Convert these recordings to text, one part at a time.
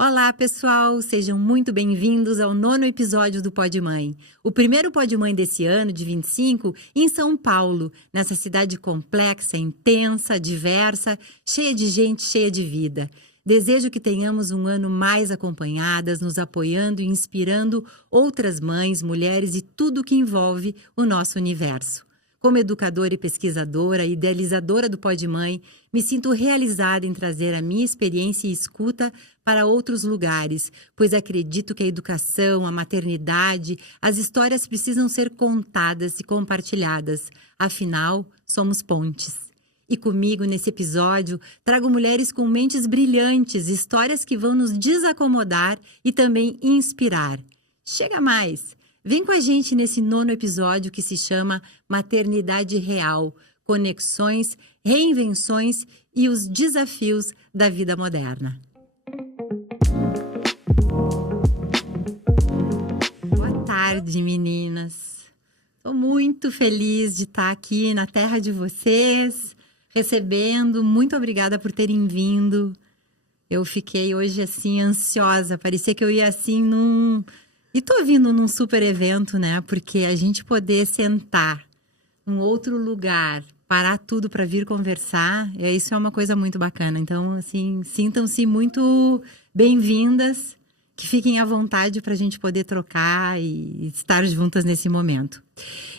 Olá, pessoal! Sejam muito bem-vindos ao 9º episódio do Pod Mãe. O primeiro Pod Mãe desse ano, de 25, em São Paulo, nessa cidade complexa, intensa, diversa, cheia de gente, cheia de vida. Desejo que tenhamos um ano mais acompanhadas, nos apoiando e inspirando outras mães, mulheres e tudo que envolve o nosso universo. Como educadora e pesquisadora, idealizadora do Pod Mãe, me sinto realizada em trazer a minha experiência e escuta para outros lugares, pois acredito que a educação, a maternidade, as histórias precisam ser contadas e compartilhadas. Afinal, somos pontes. E comigo, nesse episódio, trago mulheres com mentes brilhantes, histórias que vão nos desacomodar e também inspirar. Chega mais! Vem com a gente nesse 9º episódio que se chama Maternidade Real, Conexões, Reinvenções e os Desafios da Vida Moderna. Boa tarde, meninas. Estou muito feliz de estar aqui na terra de vocês, recebendo. Muito obrigada por terem vindo. Eu fiquei hoje assim ansiosa, parecia que eu ia assim E tô vindo num super evento, né? Porque a gente poder sentar num outro lugar, parar tudo para vir conversar, isso é uma coisa muito bacana. Então, assim, sintam-se muito bem-vindas, que fiquem à vontade para a gente poder trocar e estar juntas nesse momento.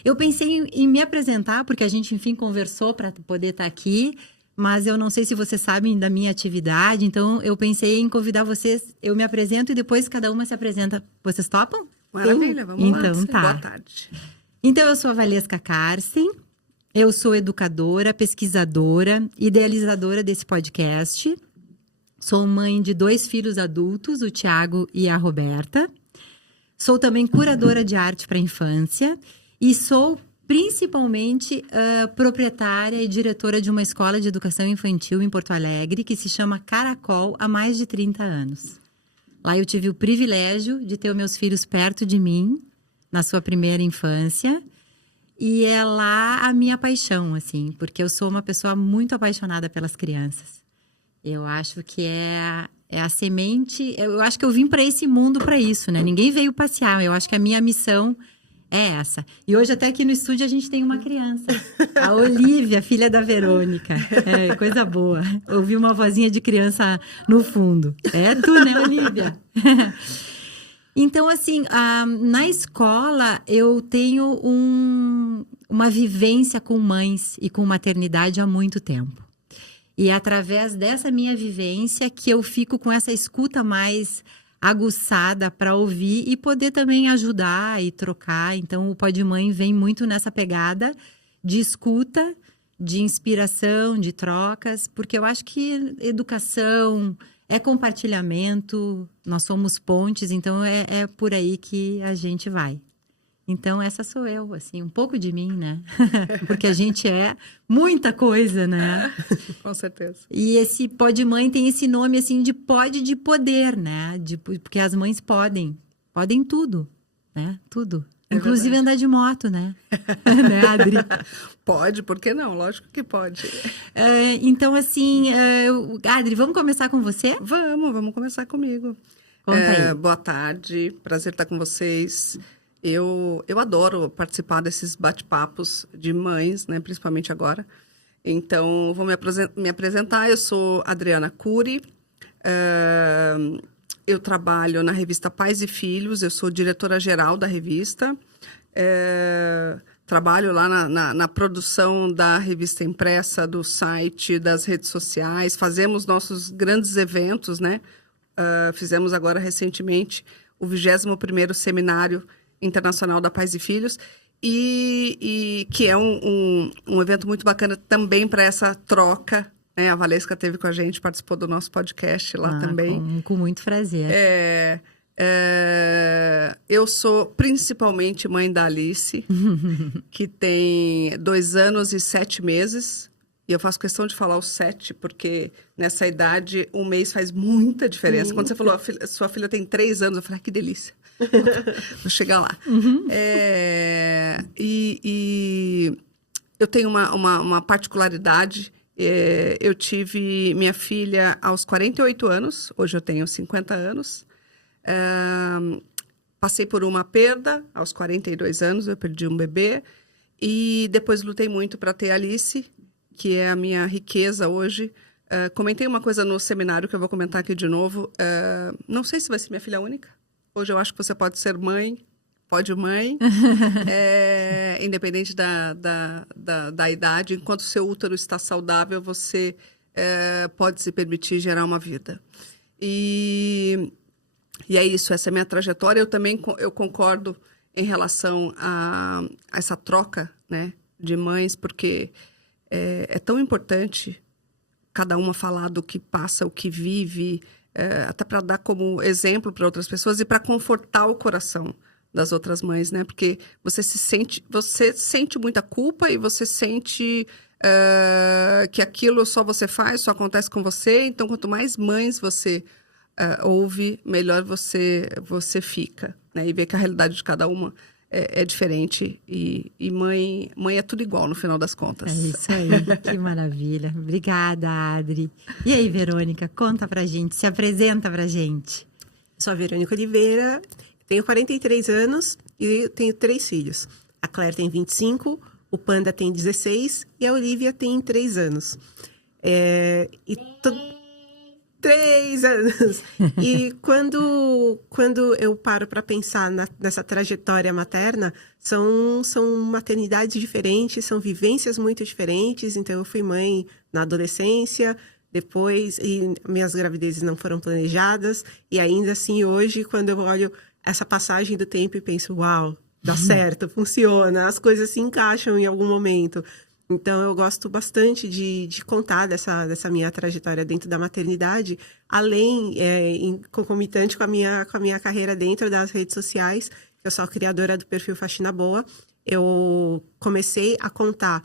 Eu pensei em me apresentar, porque a gente, enfim, conversou para poder estar aqui, mas eu não sei se vocês sabem da minha atividade, então eu pensei em convidar vocês, eu me apresento e depois cada uma se apresenta. Vocês topam? Maravilha, vamos então, lá. Tá. Boa tarde. Então, eu sou a Valesca Carsten, eu sou educadora, pesquisadora, idealizadora desse podcast. Sou mãe de 2 filhos adultos, o Thiago e a Roberta. Sou também curadora de arte para a infância e sou principalmente proprietária e diretora de uma escola de educação infantil em Porto Alegre, que se chama Caracol, há mais de 30 anos. Lá eu tive o privilégio de ter os meus filhos perto de mim, na sua primeira infância, e é lá a minha paixão, assim, porque eu sou uma pessoa muito apaixonada pelas crianças. Eu acho que é a semente, eu acho que eu vim para esse mundo para isso, né? Ninguém veio passear, eu acho que a minha missão é essa. E hoje até aqui no estúdio a gente tem uma criança. A Olivia, filha da Verônica. É, coisa boa. Ouvi uma vozinha de criança no fundo. É tu, né, Olivia? Então, assim, na escola eu tenho uma vivência com mães e com maternidade há muito tempo. E é através dessa minha vivência que eu fico com essa escuta mais aguçada para ouvir e poder também ajudar e trocar. Então, o Pod Mãe vem muito nessa pegada de escuta, de inspiração, de trocas, porque eu acho que educação é compartilhamento, nós somos pontes, então é por aí que a gente vai. Então, essa sou eu, assim, um pouco de mim, né? Porque a gente é muita coisa, né? Com certeza. E esse Pod Mãe tem esse nome, assim, de poder, né? Porque as mães podem tudo, né? Tudo. É inclusive verdade. Andar de moto, né? Né, Adri? Pode, por que não? Lógico que pode. Então, assim, Adri, vamos começar com você? Vamos começar comigo. Conta aí. Boa tarde, prazer estar com vocês. Eu adoro participar desses bate-papos de mães, né, principalmente agora. Então, vou me apresentar. Eu sou Adriana Cury. Eu trabalho na revista Pais e Filhos. Eu sou diretora-geral da revista. Trabalho lá na produção da revista impressa, do site, das redes sociais. Fazemos nossos grandes eventos, né? Fizemos agora, recentemente, o 21º Seminário Internacional da Pais e Filhos, e que é um evento muito bacana também para essa troca, né? A Valesca esteve com a gente, participou do nosso podcast lá também. Com muito prazer. Eu sou principalmente mãe da Alice, que tem 2 anos e 7 meses. E eu faço questão de falar os 7, porque nessa idade, um mês faz muita diferença. Sim. Quando você falou, sua filha tem 3 anos, eu falei, que delícia. Vou chegar lá. E eu tenho uma particularidade. Eu tive minha filha aos 48 anos, hoje eu tenho 50 anos. Passei por uma perda, aos 42 anos eu perdi um bebê. E depois lutei muito para ter a Alice, que é a minha riqueza hoje. Comentei uma coisa no seminário que eu vou comentar aqui de novo. Não sei se vai ser minha filha única. Hoje eu acho que você pode ser mãe, independente da idade. Enquanto o seu útero está saudável, você pode se permitir gerar uma vida. E é isso, essa é a minha trajetória. Eu concordo em relação a essa troca, né, de mães, porque é tão importante cada uma falar do que passa, o que vive, até para dar como exemplo para outras pessoas e para confortar o coração das outras mães, né? Porque você sente muita culpa e você sente que aquilo só você faz, só acontece com você. Então, quanto mais mães você ouve, melhor você fica, né? E vê que a realidade de cada uma é diferente. E mãe é tudo igual, no final das contas. É isso aí, que maravilha. Obrigada, Adri. E aí, Verônica, conta pra gente, se apresenta pra gente. Sou a Verônica Oliveira, tenho 43 anos e tenho 3 filhos. A Claire tem 25, o Panda tem 16 e a Olivia tem 3 anos. 3 anos. E quando eu paro para pensar nessa trajetória materna, são maternidades diferentes, são vivências muito diferentes. Então, eu fui mãe na adolescência, depois, e minhas gravidezes não foram planejadas. E ainda assim, hoje, quando eu olho essa passagem do tempo e penso, uau, dá certo, funciona, as coisas se encaixam em algum momento. Então, eu gosto bastante de contar dessa minha trajetória dentro da maternidade, além, concomitante com a minha carreira dentro das redes sociais. Eu sou a criadora do perfil Faxina Boa. Eu comecei a contar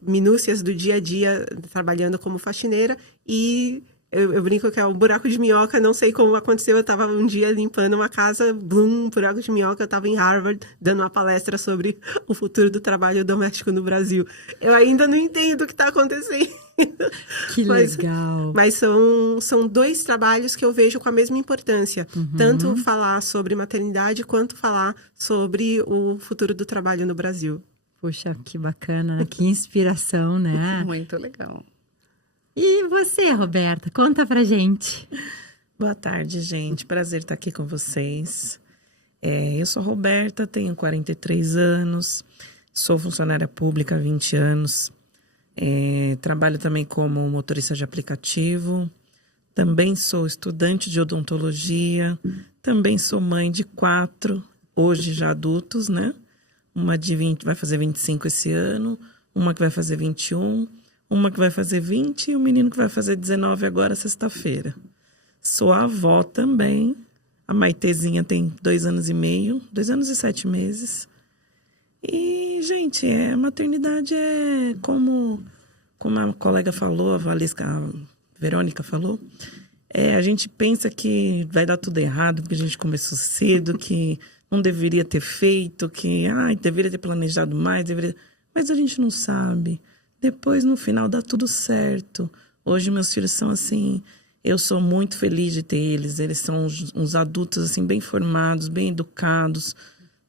minúcias do dia a dia trabalhando como faxineira e eu brinco que é um buraco de minhoca, não sei como aconteceu, eu estava um dia limpando uma casa, blum, buraco de minhoca, eu estava em Harvard dando uma palestra sobre o futuro do trabalho doméstico no Brasil. Eu ainda não entendo o que está acontecendo. Que legal! Mas são 2 trabalhos que eu vejo com a mesma importância. Tanto falar sobre maternidade, quanto falar sobre o futuro do trabalho no Brasil. Poxa, que bacana, que inspiração, né? Muito legal. E você, Roberta, conta pra gente. Boa tarde, gente. Prazer estar aqui com vocês. Eu sou a Roberta, tenho 43 anos, sou funcionária pública há 20 anos. Trabalho também como motorista de aplicativo. Também sou estudante de odontologia. Também sou mãe de 4, hoje já adultos, né? Uma de 20, vai fazer 25 esse ano. Uma que vai fazer 21. Uma que vai fazer 20 e um menino que vai fazer 19 agora, sexta-feira. Sou avó também. A Maitezinha tem 2 anos e meio, 2 anos e 7 meses. E, gente, a maternidade é como a colega falou, a Verônica falou. A gente pensa que vai dar tudo errado, porque a gente começou cedo, que não deveria ter feito, que deveria ter planejado mais, mas a gente não sabe. Depois, no final, dá tudo certo. Hoje, meus filhos são assim... Eu sou muito feliz de ter eles. Eles são uns adultos, assim, bem formados, bem educados.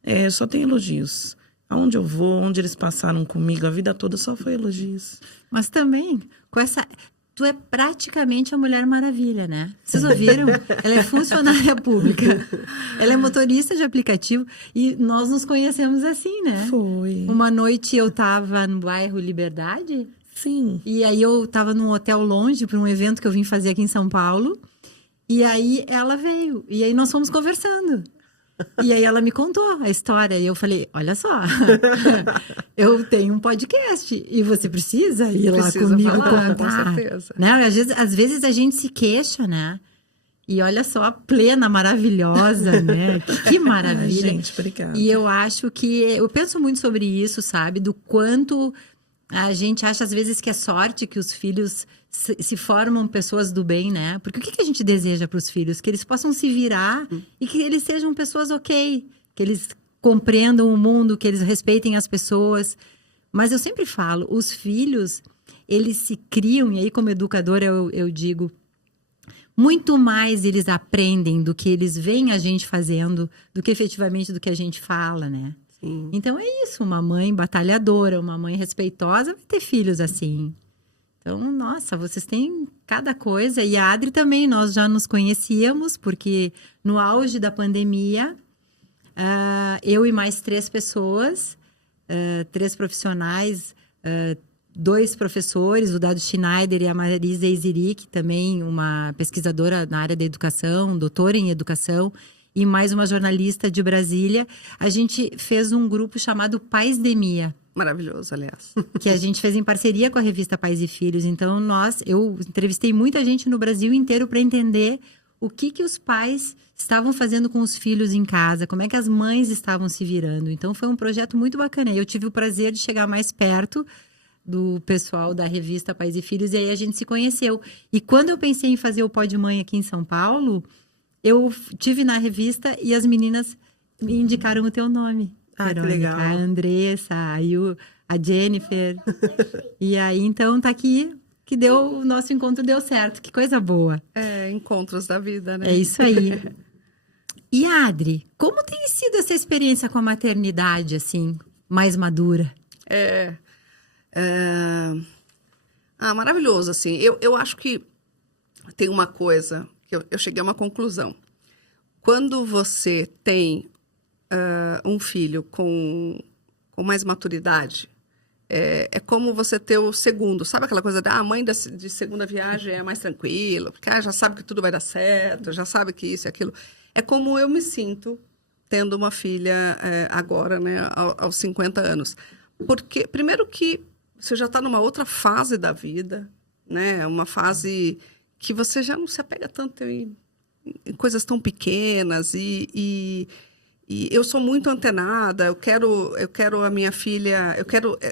Eu só tenho elogios. Aonde eu vou, onde eles passaram comigo, a vida toda só foi elogios. Mas também, com essa... Tu é praticamente a Mulher Maravilha, né? Vocês ouviram? Ela é funcionária pública. Ela é motorista de aplicativo. E nós nos conhecemos assim, né? Foi. Uma noite eu tava no bairro Liberdade. Sim. E aí eu tava num hotel longe para um evento que eu vim fazer aqui em São Paulo. E aí ela veio. E aí nós fomos conversando. E aí ela me contou a história. E eu falei, olha só, eu tenho um podcast. E você precisa ir lá comigo contar. Com certeza. Né? Às vezes a gente se queixa, né? E olha só, a plena, maravilhosa, né? Que maravilha. Gente, obrigada. E eu acho que... Eu penso muito sobre isso, sabe? Do quanto a gente acha, às vezes, que é sorte que os filhos se formam pessoas do bem, né? Porque o que a gente deseja para os filhos? Que eles possam se virar e que eles sejam pessoas ok. Que eles compreendam o mundo, que eles respeitem as pessoas. Mas eu sempre falo, os filhos, eles se criam, e aí como educadora eu digo, muito mais eles aprendem do que eles veem a gente fazendo, do que efetivamente do que a gente fala, né? Sim. Então é isso, uma mãe batalhadora, uma mãe respeitosa vai ter filhos assim. Então, nossa, vocês têm cada coisa. E a Adri também, nós já nos conhecíamos, porque no auge da pandemia, eu e mais 3 pessoas, 3 profissionais, 2 professores, o Dado Schneider e a Marisa Eiziric, também uma pesquisadora na área da educação, doutora em educação, e mais uma jornalista de Brasília, a gente fez um grupo chamado Paisdemia. Maravilhoso, aliás. Que a gente fez em parceria com a revista Pais e Filhos. Então, eu entrevistei muita gente no Brasil inteiro para entender o que os pais estavam fazendo com os filhos em casa, como é que as mães estavam se virando. Então, foi um projeto muito bacana. Eu tive o prazer de chegar mais perto do pessoal da revista Pais e Filhos, e aí a gente se conheceu. E quando eu pensei em fazer o Pod Mãe aqui em São Paulo, eu tive na revista e as meninas me indicaram o teu nome. Ah, que legal. A Andressa, a Jennifer. E aí, então, tá aqui que o nosso encontro deu certo. Que coisa boa. Encontros da vida, né? É isso aí. E, Adri, como tem sido essa experiência com a maternidade, assim, mais madura? Maravilhoso, assim. Eu acho que tem uma coisa que eu cheguei a uma conclusão. Quando você tem um filho com mais maturidade, é como você ter o segundo. Sabe aquela coisa a mãe de segunda viagem é mais tranquila, porque já sabe que tudo vai dar certo, já sabe que isso e aquilo. É como eu me sinto tendo uma filha agora, né, aos 50 anos. Porque, primeiro que você já está numa outra fase da vida, né, uma fase que você já não se apega tanto em coisas tão pequenas e eu sou muito antenada, eu quero a minha filha,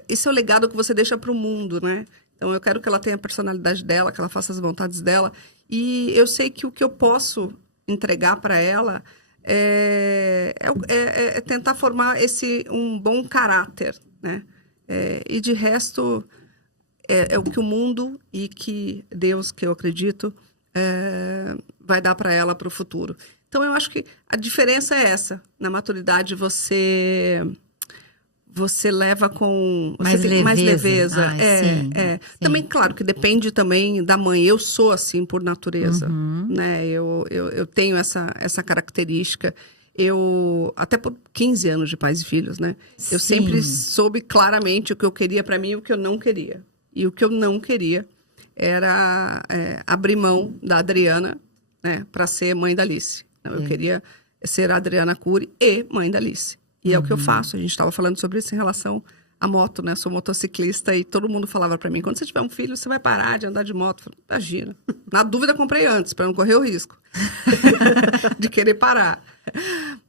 esse é o legado que você deixa para o mundo, né? Então, eu quero que ela tenha a personalidade dela, que ela faça as vontades dela. E eu sei que o que eu posso entregar para ela é tentar formar um bom caráter, né? E de resto, é o que o mundo e que Deus, que eu acredito, vai dar para ela para o futuro. Então, eu acho que a diferença é essa. Na maturidade, você leva com... Mais leveza. Sim. Também, claro, que depende também da mãe. Eu sou assim por natureza. Né? Eu tenho essa característica. Até por 15 anos de Pais e Filhos, né? Eu sempre soube claramente o que eu queria para mim e o que eu não queria. E o que eu não queria era abrir mão da Adriana, né, para ser mãe da Alice. Eu queria ser a Adriana Cury e mãe da Alice. E é o que eu faço. A gente estava falando sobre isso em relação à moto, né? Eu sou motociclista e todo mundo falava para mim, quando você tiver um filho, você vai parar de andar de moto. Eu falei, imagina. Na dúvida, comprei antes, para não correr o risco de querer parar.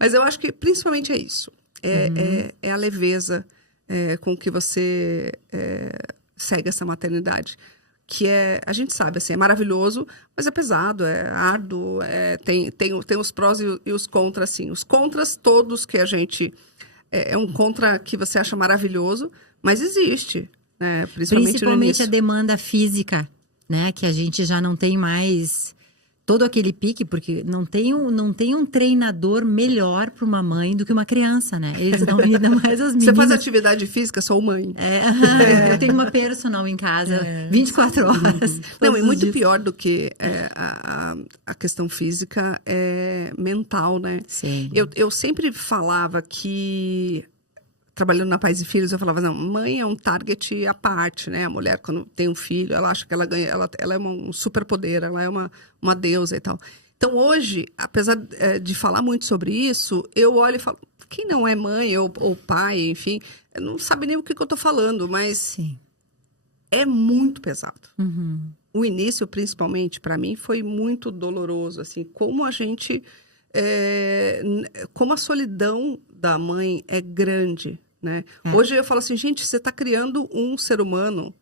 Mas eu acho que principalmente é isso. É a leveza com que você segue essa maternidade. Que a gente sabe, assim, é maravilhoso, mas é pesado, é árduo, tem os prós e os contras, assim. Os contras todos que a gente... É um contra que você acha maravilhoso, mas existe, né? Principalmente a demanda física, né? Que a gente já não tem mais todo aquele pique, porque não tem um treinador melhor para uma mãe do que uma criança, né? Eles não lidam mais as meninas. Você faz atividade física, sou mãe. Eu tenho uma personal em casa, 24 horas. Não, e muito pior do que a questão física é mental, né? Sim. Eu sempre falava que... Trabalhando na Pais e Filhos, eu falava, não, mãe é um target à parte, né? A mulher, quando tem um filho, ela acha que ela ganha, ela é um superpoder, ela é uma deusa e tal. Então, hoje, apesar de falar muito sobre isso, eu olho e falo, quem não é mãe ou pai, enfim, não sabe nem o que eu tô falando, mas é muito pesado. O início, principalmente, para mim, foi muito doloroso, assim, como a gente... como a solidão da mãe é grande, né? Hoje eu falo assim, gente, você está criando um ser humano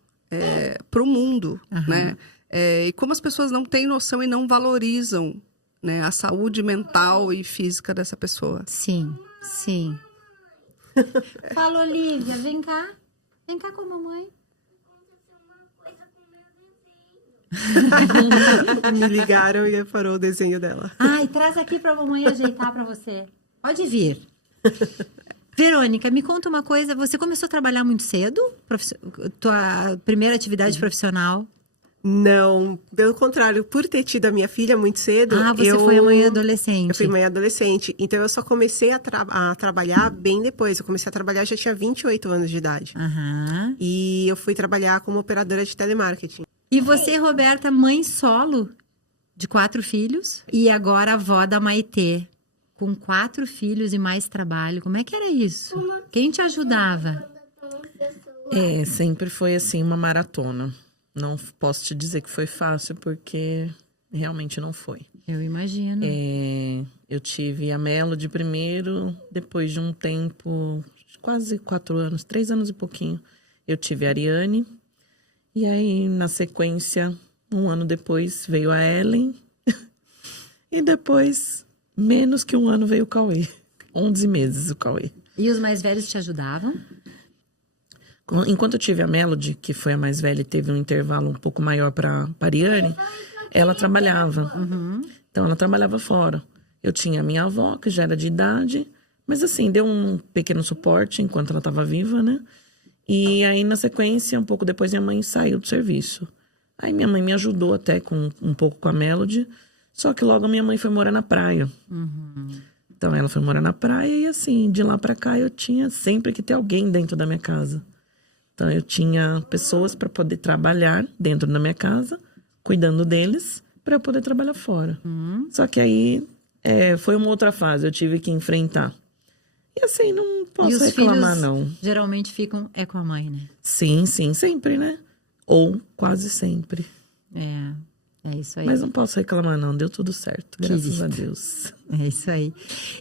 para o mundo, né? E como as pessoas não têm noção e não valorizam, né, a saúde mental e física dessa pessoa. Sim. Fala, Olivia, vem cá com a mamãe. Aconteceu uma coisa Me ligaram e parou o desenho dela. Ai, traz aqui pra mamãe ajeitar pra você. Pode vir. Verônica, me conta uma coisa. Você começou a trabalhar muito cedo? Tua primeira atividade profissional? Não, pelo contrário, por ter tido a minha filha muito cedo... Você foi mãe adolescente. Eu fui mãe adolescente. Então, eu só comecei a trabalhar bem depois. Eu comecei a trabalhar, já tinha 28 anos de idade. E eu fui trabalhar como operadora de telemarketing. E você, Roberta, mãe solo de 4 filhos e agora avó da Maitê, com 4 filhos e mais trabalho. Como é que era isso? Quem te ajudava? Sempre foi assim uma maratona. Não posso te dizer que foi fácil, porque realmente não foi. Eu imagino. Eu tive a Melody primeiro, depois de um tempo, quase 4 anos, 3 anos e pouquinho, eu tive a Ariane. E aí, na sequência, 1 ano depois, veio a Ellen. E depois, menos que 1 ano, veio o Cauê. 11 meses o Cauê. E os mais velhos te ajudavam? Enquanto eu tive a Melody, que foi a mais velha e teve um intervalo um pouco maior para a Ariane, ela trabalhava. Então, ela trabalhava fora. Eu tinha a minha avó, que já era de idade, mas assim, deu um pequeno suporte enquanto ela estava viva, né? E aí, na sequência, um pouco depois, minha mãe saiu do serviço. Aí, minha mãe me ajudou até um pouco com a Melody, só que logo a minha mãe foi morar na praia. Então, ela foi morar na praia e assim, de lá para cá, eu tinha sempre que ter alguém dentro da minha casa. Então, eu tinha pessoas para poder trabalhar dentro da minha casa, cuidando deles, para eu poder trabalhar fora. Só que aí, foi uma outra fase, eu tive que enfrentar. E assim, não posso reclamar, não. Geralmente ficam com a mãe, né? Sim, sempre, né? Ou quase sempre. É isso aí. Mas não posso reclamar, não. Deu tudo certo, graças a Deus. É isso aí.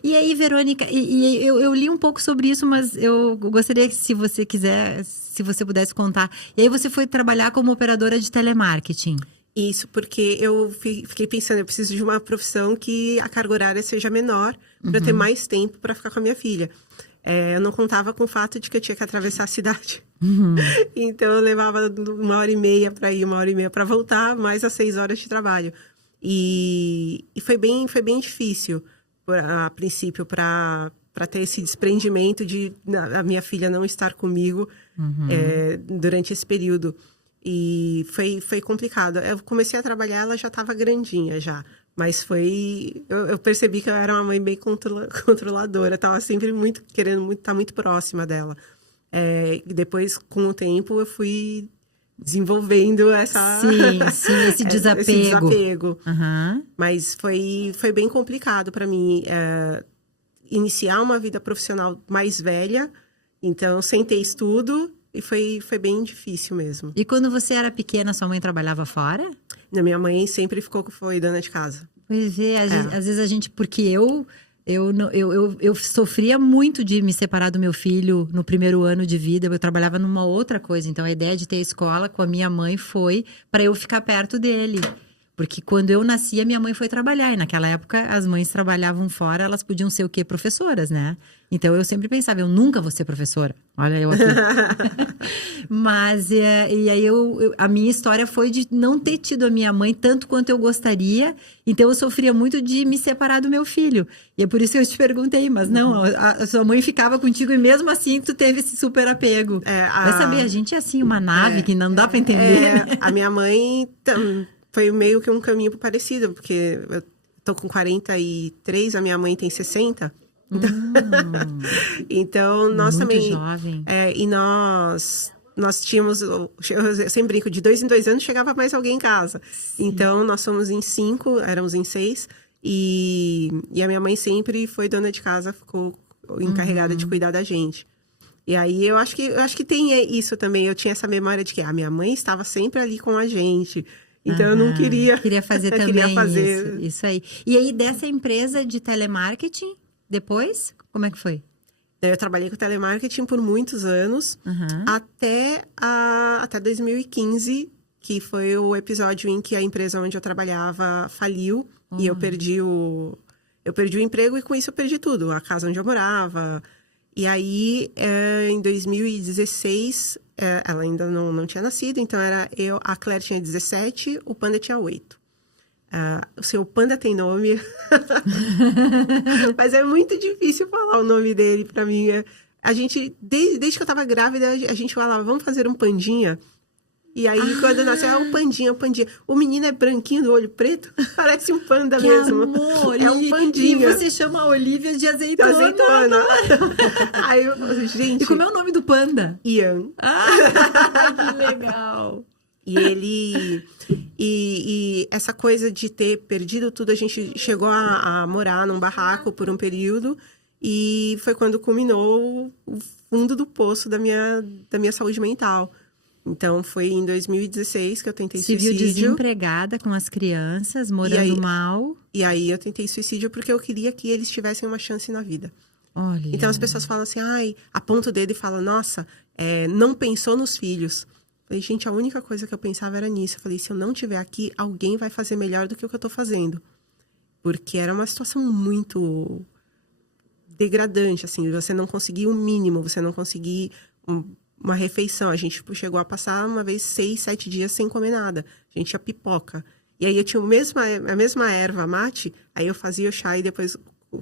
E aí, Verônica, eu li um pouco sobre isso, mas eu gostaria que, se você quiser, se você pudesse contar. E aí você foi trabalhar como operadora de telemarketing. Isso, porque eu fiquei pensando, eu preciso de uma profissão que a carga horária seja menor, para eu ter mais tempo para ficar com a minha filha. Eu não contava com o fato de que eu tinha que atravessar a cidade. Então, eu levava 1h30 para ir, 1h30 para voltar, mais as 6 horas de trabalho. E foi bem difícil, a princípio, para ter esse desprendimento de a minha filha não estar comigo durante esse período. E foi complicado. Eu comecei a trabalhar, ela já estava grandinha já. Mas eu percebi que eu era uma mãe bem controladora. Estava sempre querendo estar muito próxima dela. E depois, com o tempo, eu fui desenvolvendo esse desapego. Mas foi bem complicado para mim iniciar uma vida profissional mais velha. Então, sem ter estudo. E foi bem difícil mesmo. E quando você era pequena, sua mãe trabalhava fora? Não, minha mãe sempre foi dona de casa. Pois às vezes a gente... Porque eu sofria muito de me separar do meu filho no primeiro ano de vida. Eu trabalhava numa outra coisa. Então, a ideia de ter escola com a minha mãe foi para eu ficar perto dele. Porque quando eu nasci, a minha mãe foi trabalhar. E naquela época, as mães trabalhavam fora, elas podiam ser o quê? Professoras, né? Então, eu sempre pensava, eu nunca vou ser professora. Olha eu aqui. Mas, e aí a minha história foi de não ter tido a minha mãe tanto quanto eu gostaria. Então, eu sofria muito de me separar do meu filho. E é por isso que eu te perguntei. Mas não, a sua mãe ficava contigo e mesmo assim tu teve esse super apego. Vai saber, a gente é assim, uma nave que não dá para entender. Né? A minha mãe... Foi meio que um caminho parecido, porque eu tô com 43, a minha mãe tem 60. Então, nós muito também... jovem. E nós tínhamos... Eu sempre brinco, de 2 em 2 anos chegava mais alguém em casa. Sim. Então, nós somos em 5, éramos em 6. E a minha mãe sempre foi dona de casa, ficou encarregada de cuidar da gente. E aí, eu acho que tem isso também. Eu tinha essa memória de que a minha mãe estava sempre ali com a gente. Então, eu não queria... Queria fazer também isso aí. E aí, dessa empresa de telemarketing, depois, como é que foi? Eu trabalhei com telemarketing por muitos anos, até 2015, que foi o episódio em que a empresa onde eu trabalhava faliu. E eu perdi o emprego e, com isso, eu perdi tudo. A casa onde eu morava. E aí, em 2016, ela ainda não tinha nascido, então a Claire tinha 17, o Panda tinha 8. O seu Panda tem nome, mas é muito difícil falar o nome dele pra mim. A gente, desde que eu tava grávida, a gente falava, vamos fazer um pandinha. E aí, quando nasceu, o pandinha, o pandinha. O menino é branquinho, do olho preto, parece um panda Que mesmo. amor! É um pandinha. E você chama a Olivia de azeitona. De azeitona. Aí eu falo, gente... E como é o nome do panda? Ian. Que legal! E ele... E essa coisa de ter perdido tudo, a gente chegou a morar num barraco por um período. E foi quando culminou o fundo do poço da minha saúde mental. Então, foi em 2016 que eu tentei suicídio. Se viu desempregada com as crianças, morando mal. E aí, eu tentei suicídio porque eu queria que eles tivessem uma chance na vida. Olha. Então, as pessoas falam assim, aponta o dedo e falam, nossa, não pensou nos filhos. Eu falei, gente, a única coisa que eu pensava era nisso. Eu falei, se eu não estiver aqui, alguém vai fazer melhor do que o que eu tô fazendo. Porque era uma situação muito degradante, assim, você não conseguir o mínimo, você não conseguir uma refeição. A gente chegou a passar uma vez 6, 7 dias sem comer nada. A gente ia pipoca. E aí eu tinha a mesma erva mate, aí eu fazia o chá e depois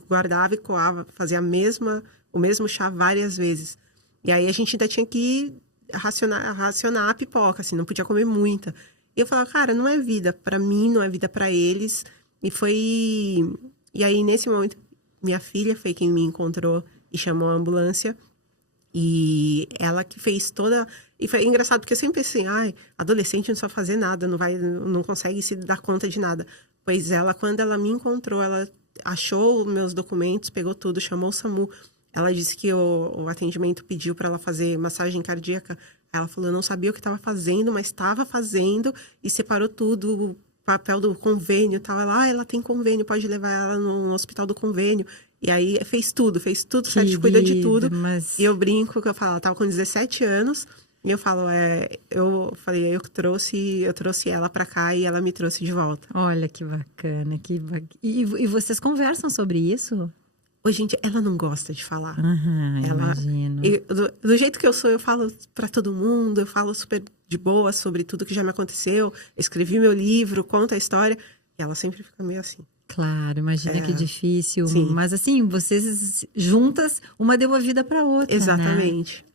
guardava e coava, fazia o mesmo chá várias vezes. E aí a gente ainda tinha que racionar a pipoca, assim, não podia comer muita. E eu falava, cara, não é vida pra mim, não é vida pra eles. E aí, nesse momento, minha filha foi quem me encontrou e chamou a ambulância. E ela que fez toda... E foi engraçado, porque eu sempre pensei, adolescente não sabe fazer nada, não consegue se dar conta de nada. Pois ela, quando ela me encontrou, ela achou meus documentos, pegou tudo, chamou o SAMU. Ela disse que o atendimento pediu para ela fazer massagem cardíaca. Ela falou, eu não sabia o que estava fazendo, mas estava fazendo e separou tudo, o papel do convênio. Ela tem convênio, pode levar ela no hospital do convênio. E aí fez tudo, certo? Cuidou de tudo. Mas... E eu brinco que eu falo, ela estava com 17 anos. E eu falo, eu trouxe ela para cá e ela me trouxe de volta. Olha que bacana, E vocês conversam sobre isso? Hoje em dia, ela não gosta de falar. Imagino. Do jeito que eu sou, eu falo para todo mundo, eu falo super de boa sobre tudo que já me aconteceu. Escrevi meu livro, conto a história. E ela sempre fica meio assim. Claro, imagina que difícil. Sim. Mas assim, vocês juntas, uma deu a vida para outra, exatamente. Né?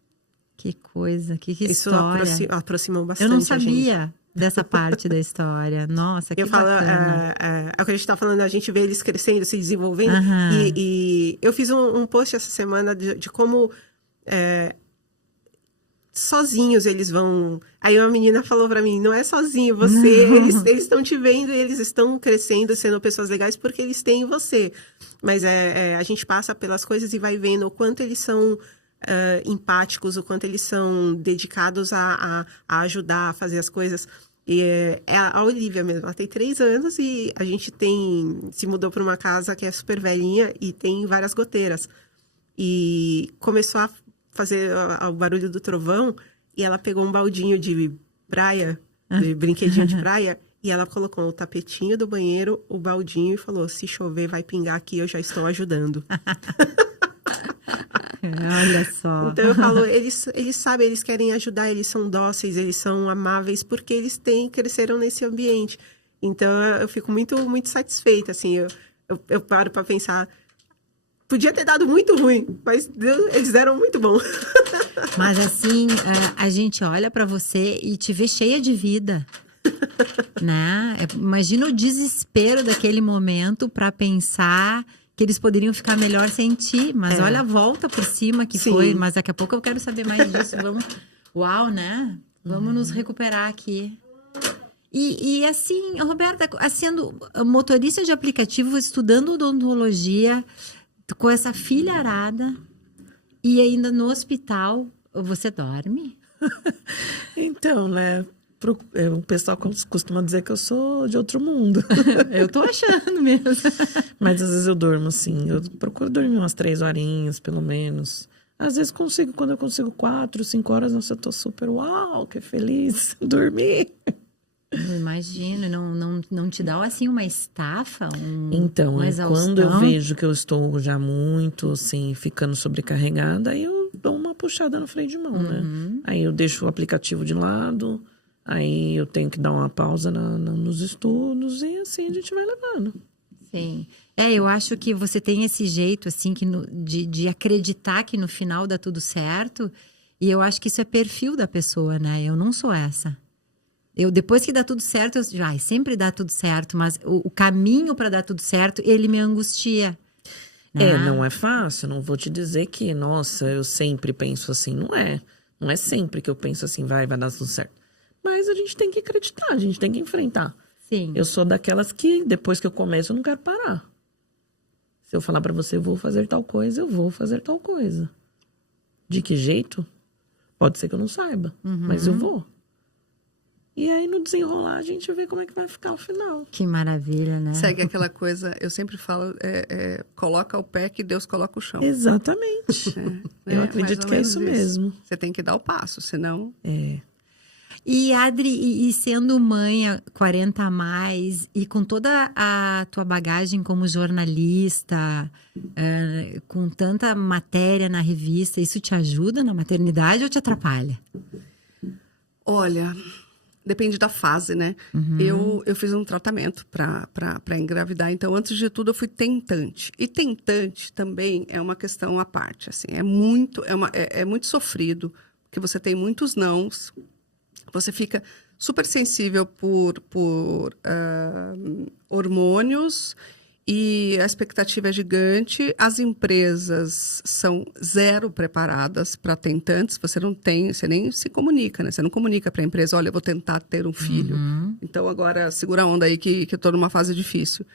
Que coisa, que Isso história. aproximou bastante. Eu não sabia dessa parte da história. Nossa, que bacana. É o que a gente tá falando, a gente vê eles crescendo, se desenvolvendo. E eu fiz um post essa semana de como sozinhos eles vão... Aí uma menina falou pra mim, não é sozinho você, eles estão te vendo e eles estão crescendo, sendo pessoas legais porque eles têm você. Mas a gente passa pelas coisas e vai vendo o quanto eles são... empáticos, o quanto eles são dedicados a ajudar a fazer as coisas. E a Olivia mesmo, ela tem 3 anos e a gente se mudou para uma casa que é super velhinha e tem várias goteiras. E começou a fazer o barulho do trovão e ela pegou um baldinho de praia, de brinquedinho de praia, e ela colocou o tapetinho do banheiro, o baldinho e falou, se chover vai pingar aqui, eu já estou ajudando. Olha só. Então eu falo, eles sabem, eles querem ajudar, eles são dóceis, eles são amáveis, porque eles cresceram nesse ambiente. Então eu fico muito, muito satisfeita, assim, eu paro para pensar, podia ter dado muito ruim, mas eles deram muito bom. Mas assim, a gente olha para você e te vê cheia de vida, né? Imagina o desespero daquele momento para pensar... que eles poderiam ficar melhor sem ti. Mas olha a volta por cima que Sim. foi. Mas daqui a pouco eu quero saber mais disso. Uau, né? Vamos nos recuperar aqui. E assim, Roberta, sendo motorista de aplicativo, estudando odontologia, com essa filha arada, e ainda no hospital, você dorme? Então, né? O pessoal costuma dizer que eu sou de outro mundo. Eu tô achando mesmo. Mas às vezes eu durmo, assim. Eu procuro dormir umas 3 horinhas, pelo menos. Às vezes quando eu consigo 4, 5 horas, nossa, eu tô super, uau, que feliz, dormir. Eu imagino, não te dá assim uma estafa, Então, uma quando eu exaustão? vejo que eu estou já muito, assim, ficando sobrecarregada, aí eu dou uma puxada no freio de mão, né? Aí eu deixo o aplicativo de lado, aí eu tenho que dar uma pausa nos estudos e assim a gente vai levando. Sim. Eu acho que você tem esse jeito, assim, de acreditar que no final dá tudo certo. E eu acho que isso é perfil da pessoa, né? Eu não sou essa. Depois que dá tudo certo, sempre dá tudo certo. Mas o caminho para dar tudo certo, ele me angustia. Né? Não é fácil. Não vou te dizer que, nossa, eu sempre penso assim. Não é. Não é sempre que eu penso assim, vai dar tudo certo. Mas a gente tem que acreditar, a gente tem que enfrentar. Sim. Eu sou daquelas que, depois que eu começo, eu não quero parar. Se eu falar pra você, eu vou fazer tal coisa, eu vou fazer tal coisa. De que jeito? Pode ser que eu não saiba, mas eu vou. E aí, no desenrolar, a gente vê como é que vai ficar o final. Que maravilha, né? Segue aquela coisa, eu sempre falo, coloca o pé que Deus coloca o chão. Exatamente. Eu acredito que é isso mesmo. Você tem que dar o passo, senão... E Adri, e sendo mãe há 40 a mais, e com toda a tua bagagem como jornalista, com tanta matéria na revista, isso te ajuda na maternidade ou te atrapalha? Olha, depende da fase, né? Eu fiz um tratamento para engravidar, então antes de tudo eu fui tentante. E tentante também é uma questão à parte, assim, é muito sofrido, porque você tem muitos nãos. Você fica super sensível por hormônios e a expectativa é gigante. As empresas são zero preparadas para tentantes. Você nem se comunica, né? Você não comunica para a empresa, olha, eu vou tentar ter um filho. Então, agora, segura a onda aí que eu estou numa fase difícil.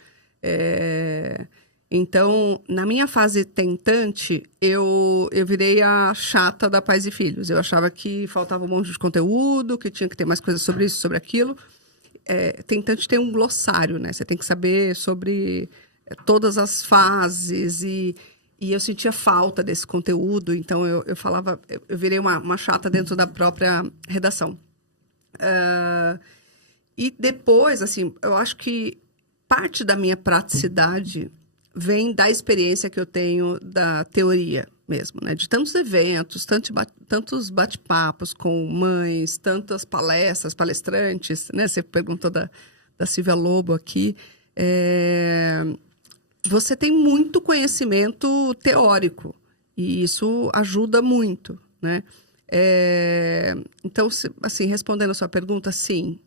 Então, na minha fase tentante, eu virei a chata da Pais e Filhos. Eu achava que faltava um monte de conteúdo, que tinha que ter mais coisas sobre isso, sobre aquilo. Tentante tem um glossário, né? Você tem que saber sobre todas as fases e eu sentia falta desse conteúdo. Então, eu falava... Eu virei uma chata dentro da própria redação. E depois, assim, eu acho que parte da minha praticidade... vem da experiência que eu tenho da teoria mesmo, né? De tantos eventos, tantos bate-papos com mães, tantas palestras, palestrantes, né? Você perguntou da Silvia Lobo aqui. Você tem muito conhecimento teórico e isso ajuda muito, né? Então, assim, respondendo a sua pergunta, sim.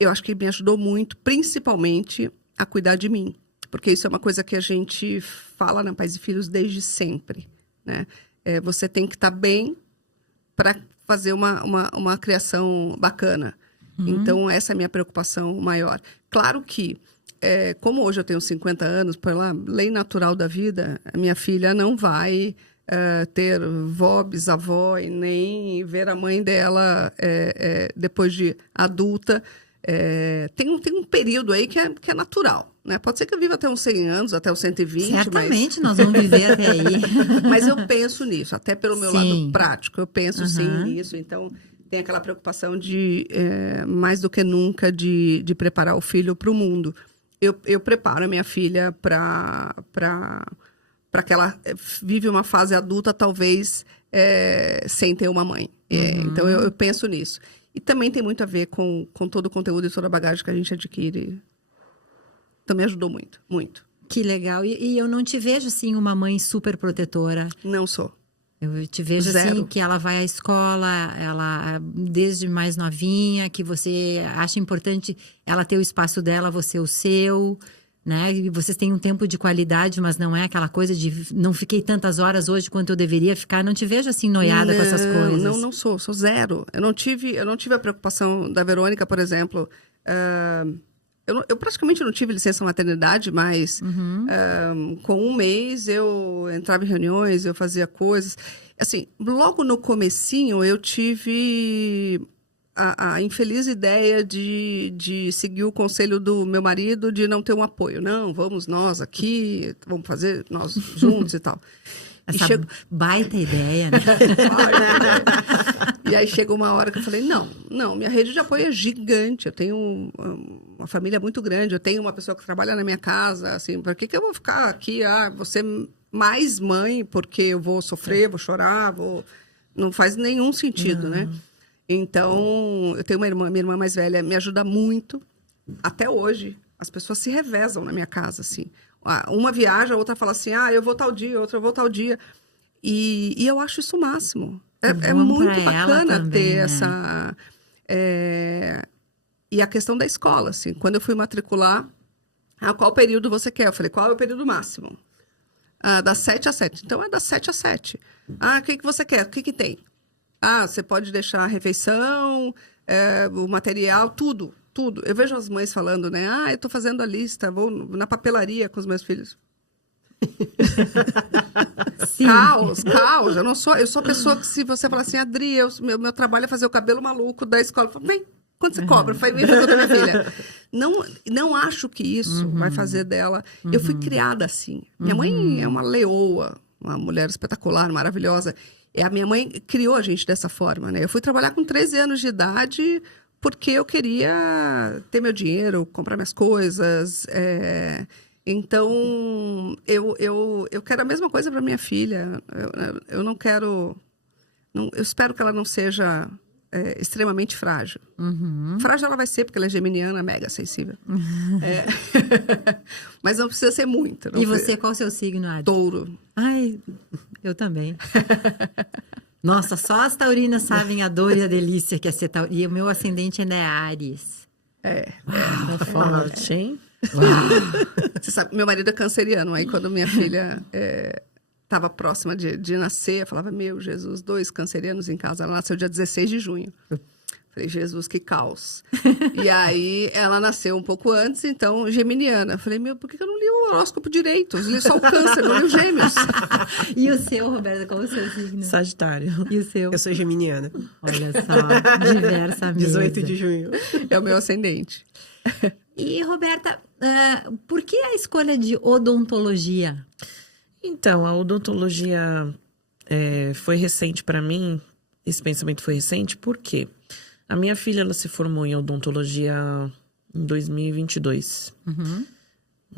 Eu acho que me ajudou muito, principalmente... a cuidar de mim, porque isso é uma coisa que a gente fala na Pais e Filhos desde sempre, né? Você tem que estar bem para fazer uma criação bacana. Então, essa é a minha preocupação maior. Claro que, como hoje eu tenho 50 anos, pela lei natural da vida, a minha filha não vai ter vó, bisavó e nem ver a mãe dela depois de adulta. Tem um período aí que é natural, né? Pode ser que eu viva até uns 100 anos, até uns 120. Certamente nós vamos viver até aí. Mas eu penso nisso, até pelo meu lado prático. Eu penso sim nisso. Então, tem aquela preocupação de, mais do que nunca, de preparar o filho para o mundo. Eu preparo a minha filha para que ela vive uma fase adulta, talvez, sem ter uma mãe. Então, eu penso nisso. E também tem muito a ver com todo o conteúdo e toda a bagagem que a gente adquire. Também ajudou muito, muito. Que legal. E eu não te vejo, assim, uma mãe super protetora. Não sou. Eu te vejo, Zero. assim, que ela vai à escola, ela, desde mais novinha, que você acha importante ela ter o espaço dela, você o seu, né? E vocês têm um tempo de qualidade, mas não é aquela coisa de não fiquei tantas horas hoje quanto eu deveria ficar. Não te vejo, assim, noiada com essas coisas. Não sou zero. Eu não tive a preocupação da Verônica, por exemplo. Eu praticamente não tive licença maternidade, mas com um mês eu entrava em reuniões, eu fazia coisas. Assim, logo no comecinho eu tive a infeliz ideia de seguir o conselho do meu marido de não ter um apoio. Não, vamos nós aqui, vamos fazer nós juntos e tal. Essa chego... baita ideia, né? E aí chegou uma hora que eu falei, não, minha rede de apoio é gigante, eu tenho uma família muito grande, eu tenho uma pessoa que trabalha na minha casa, assim, por que eu vou ficar aqui, você mais mãe, porque eu vou sofrer, vou chorar, não faz nenhum sentido, né? Então, eu tenho uma irmã, minha irmã mais velha me ajuda muito, até hoje, as pessoas se revezam na minha casa, assim. Uma viaja, a outra fala assim, eu vou tal dia, outra eu vou tal dia. E eu acho isso o máximo. É muito bacana também, ter essa... E a questão da escola, assim. Quando eu fui matricular, qual período você quer? Eu falei, qual é o período máximo? Das 7 às 7. Então, é das 7 às 7. O que você quer? O que tem? Você pode deixar a refeição, o material, tudo. Eu vejo as mães falando, né? Eu tô fazendo a lista, vou na papelaria com os meus filhos. Caos. Eu sou a pessoa que, se você falar assim, Adri, meu trabalho é fazer o cabelo maluco da escola. Eu falo, vem, quanto você cobra? Vem fazer da minha filha. Não acho que isso vai fazer dela. Eu fui criada assim. Minha mãe é uma leoa, uma mulher espetacular, maravilhosa. A minha mãe criou a gente dessa forma, né? Eu fui trabalhar com 13 anos de idade porque eu queria ter meu dinheiro, comprar minhas coisas. Então, eu quero a mesma coisa para minha filha. Eu não quero... eu espero que ela não seja extremamente frágil. Frágil ela vai ser, porque ela é geminiana, mega sensível. Mas não precisa ser muito. E você, qual é o seu signo, Adi? Touro. Ai, eu também. Nossa, só as taurinas sabem a dor e a delícia que é ser taurina. E o meu ascendente ainda é Áries. É forte, hein? Você sabe, meu marido é canceriano. Aí, quando minha filha estava próxima de nascer, eu falava, meu Jesus, 2 cancerianos em casa. Ela nasceu dia 16 de junho. Falei, Jesus, que caos. E aí, ela nasceu um pouco antes, então, geminiana. Falei, por que eu não li o horóscopo direito? Eu li só o câncer, não li os gêmeos. E o seu, Roberta, qual é o seu signo? Sagitário. E o seu? Eu sou geminiana. Olha só, diversa mesa. 18 de junho. É o meu ascendente. E, Roberta, por que a escolha de odontologia? Então, a odontologia foi recente para mim. Esse pensamento foi recente porque a minha filha, ela se formou em odontologia em 2022.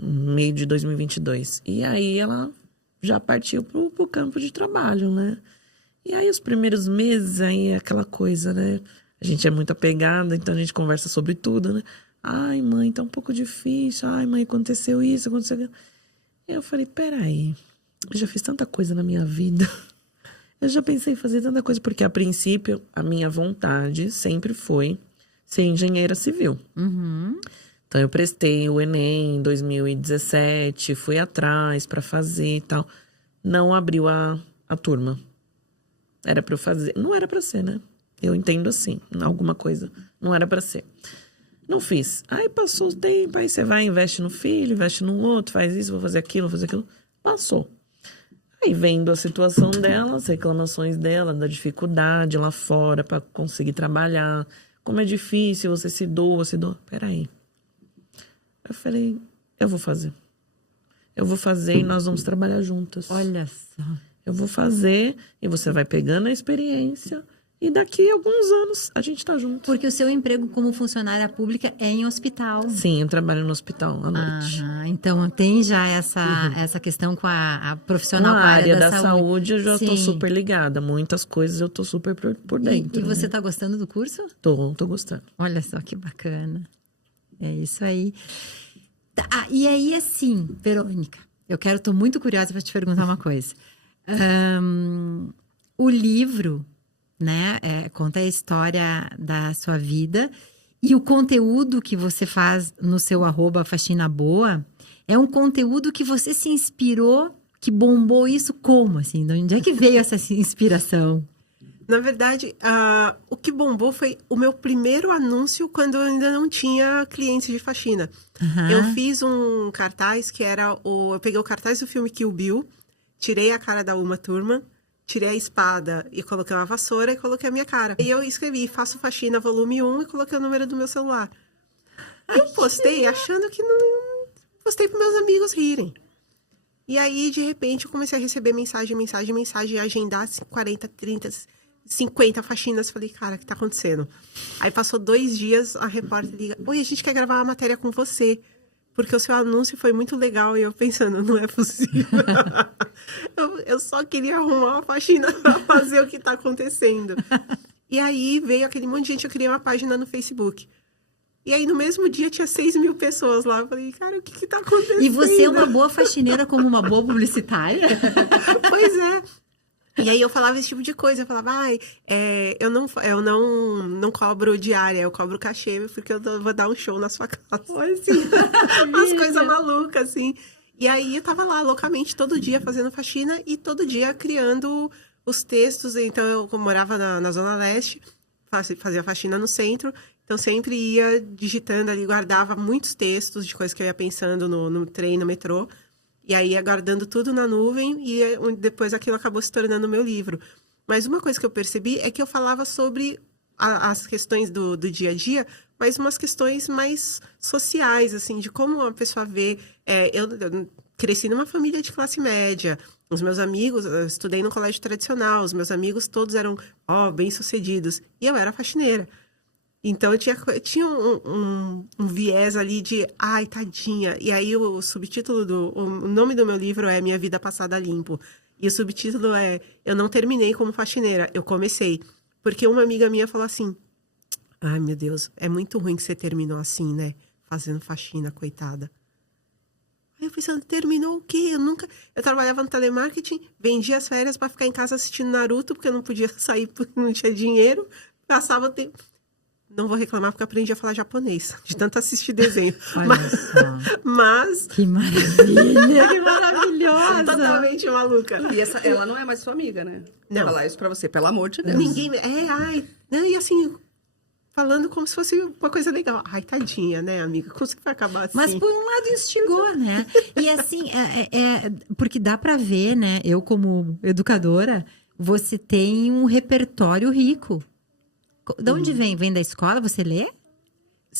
Meio de 2022. E aí ela já partiu pro campo de trabalho, né? E aí os primeiros meses aí é aquela coisa, né? A gente é muito apegada, então a gente conversa sobre tudo, né? Ai, mãe, tá um pouco difícil. Ai, mãe, aconteceu isso, aconteceu aquilo. E eu falei, peraí, eu já fiz tanta coisa na minha vida. Eu já pensei em fazer tanta coisa, porque a princípio a minha vontade sempre foi ser engenheira civil. Então eu prestei o Enem em 2017, fui atrás para fazer e tal. Não abriu a turma. Era para eu fazer. Não era para ser, né? Eu entendo assim, alguma coisa. Não era para ser. Não fiz. Aí passou o tempo, aí você vai, investe no filho, investe no outro, faz isso, vou fazer aquilo, vou fazer aquilo. Passou. Aí vendo a situação dela, as reclamações dela, da dificuldade lá fora para conseguir trabalhar, como é difícil, você se doa. Peraí. Eu falei, eu vou fazer. Eu vou fazer e nós vamos trabalhar juntas. Olha só. Eu vou fazer e você vai pegando a experiência e daqui a alguns anos a gente tá junto. Porque o seu emprego como funcionária pública é em hospital. Sim, eu trabalho no hospital à noite. Então tem já essa questão com a profissional na com a área da saúde eu já tô Sim. super ligada. Muitas coisas eu tô super por dentro. E você tá gostando do curso? Tô gostando. Olha só que bacana. É isso aí. E aí, assim, Verônica, tô muito curiosa para te perguntar uma coisa. O livro, né, conta a história da sua vida e o conteúdo que você faz no seu @faxinaboa é um conteúdo que você se inspirou, que bombou isso como, assim? De onde é que veio essa inspiração? Na verdade, o que bombou foi o meu primeiro anúncio quando eu ainda não tinha clientes de faxina. Eu fiz um cartaz que era eu peguei o cartaz do filme Kill Bill, tirei a cara da Uma Thurman, tirei a espada e coloquei uma vassoura e coloquei a minha cara. E eu escrevi, faço faxina volume 1 e coloquei o número do meu celular. Eu postei achando que não... Postei para meus amigos rirem. E aí, de repente, eu comecei a receber mensagem, agendar 40, 30, 50 faxinas. Falei, cara, o que tá acontecendo? Aí passou 2 dias, a repórter liga, oi, a gente quer gravar uma matéria com você, porque o seu anúncio foi muito legal. E eu pensando, não é possível. eu só queria arrumar uma faxina pra fazer o que tá acontecendo. E aí veio aquele monte de gente, eu criei uma página no Facebook. E aí, no mesmo dia, tinha 6.000 pessoas lá. Eu falei, cara, o que tá acontecendo? E você é uma boa faxineira como uma boa publicitária? Pois é. E aí, eu falava esse tipo de coisa. Eu falava, eu não cobro diária, eu cobro cachê, porque eu vou dar um show na sua casa. Assim, umas coisas malucas, assim. E aí, eu tava lá, loucamente, todo dia fazendo faxina e todo dia criando os textos. Então, eu morava na Zona Leste, fazia faxina no centro. Então, sempre ia digitando ali, guardava muitos textos de coisas que eu ia pensando no trem, no metrô. E aí ia guardando tudo na nuvem e depois aquilo acabou se tornando o meu livro. Mas uma coisa que eu percebi é que eu falava sobre as questões do dia a dia, mas umas questões mais sociais, assim, de como a pessoa vê. Eu cresci numa família de classe média. Os meus amigos, eu estudei no colégio tradicional, os meus amigos todos eram, bem-sucedidos. E eu era faxineira. Então, eu tinha um viés ali de, ai, tadinha. E aí, o subtítulo o nome do meu livro é Minha Vida Passada Limpo. E o subtítulo é Eu Não Terminei Como Faxineira, Eu Comecei. Porque uma amiga minha falou assim, ai, meu Deus, é muito ruim que você terminou assim, né? Fazendo faxina, coitada. Aí eu pensando, terminou o quê? Eu trabalhava no telemarketing, vendia as férias para ficar em casa assistindo Naruto, porque eu não podia sair porque não tinha dinheiro. Passava o tempo... Não vou reclamar porque aprendi a falar japonês, de tanto assistir desenho. Olha só. Mas... Que maravilha, que maravilhosa. Totalmente maluca. E ela não é mais sua amiga, né? Não. Vou falar isso pra você, pelo amor de Deus. Ninguém... E assim, falando como se fosse uma coisa legal. Ai, tadinha, né, amiga? Como você vai acabar assim? Mas por um lado instigou, né? E assim, porque dá pra ver, né? Eu como educadora, você tem um repertório rico. De onde vem? Vem da escola? Você lê?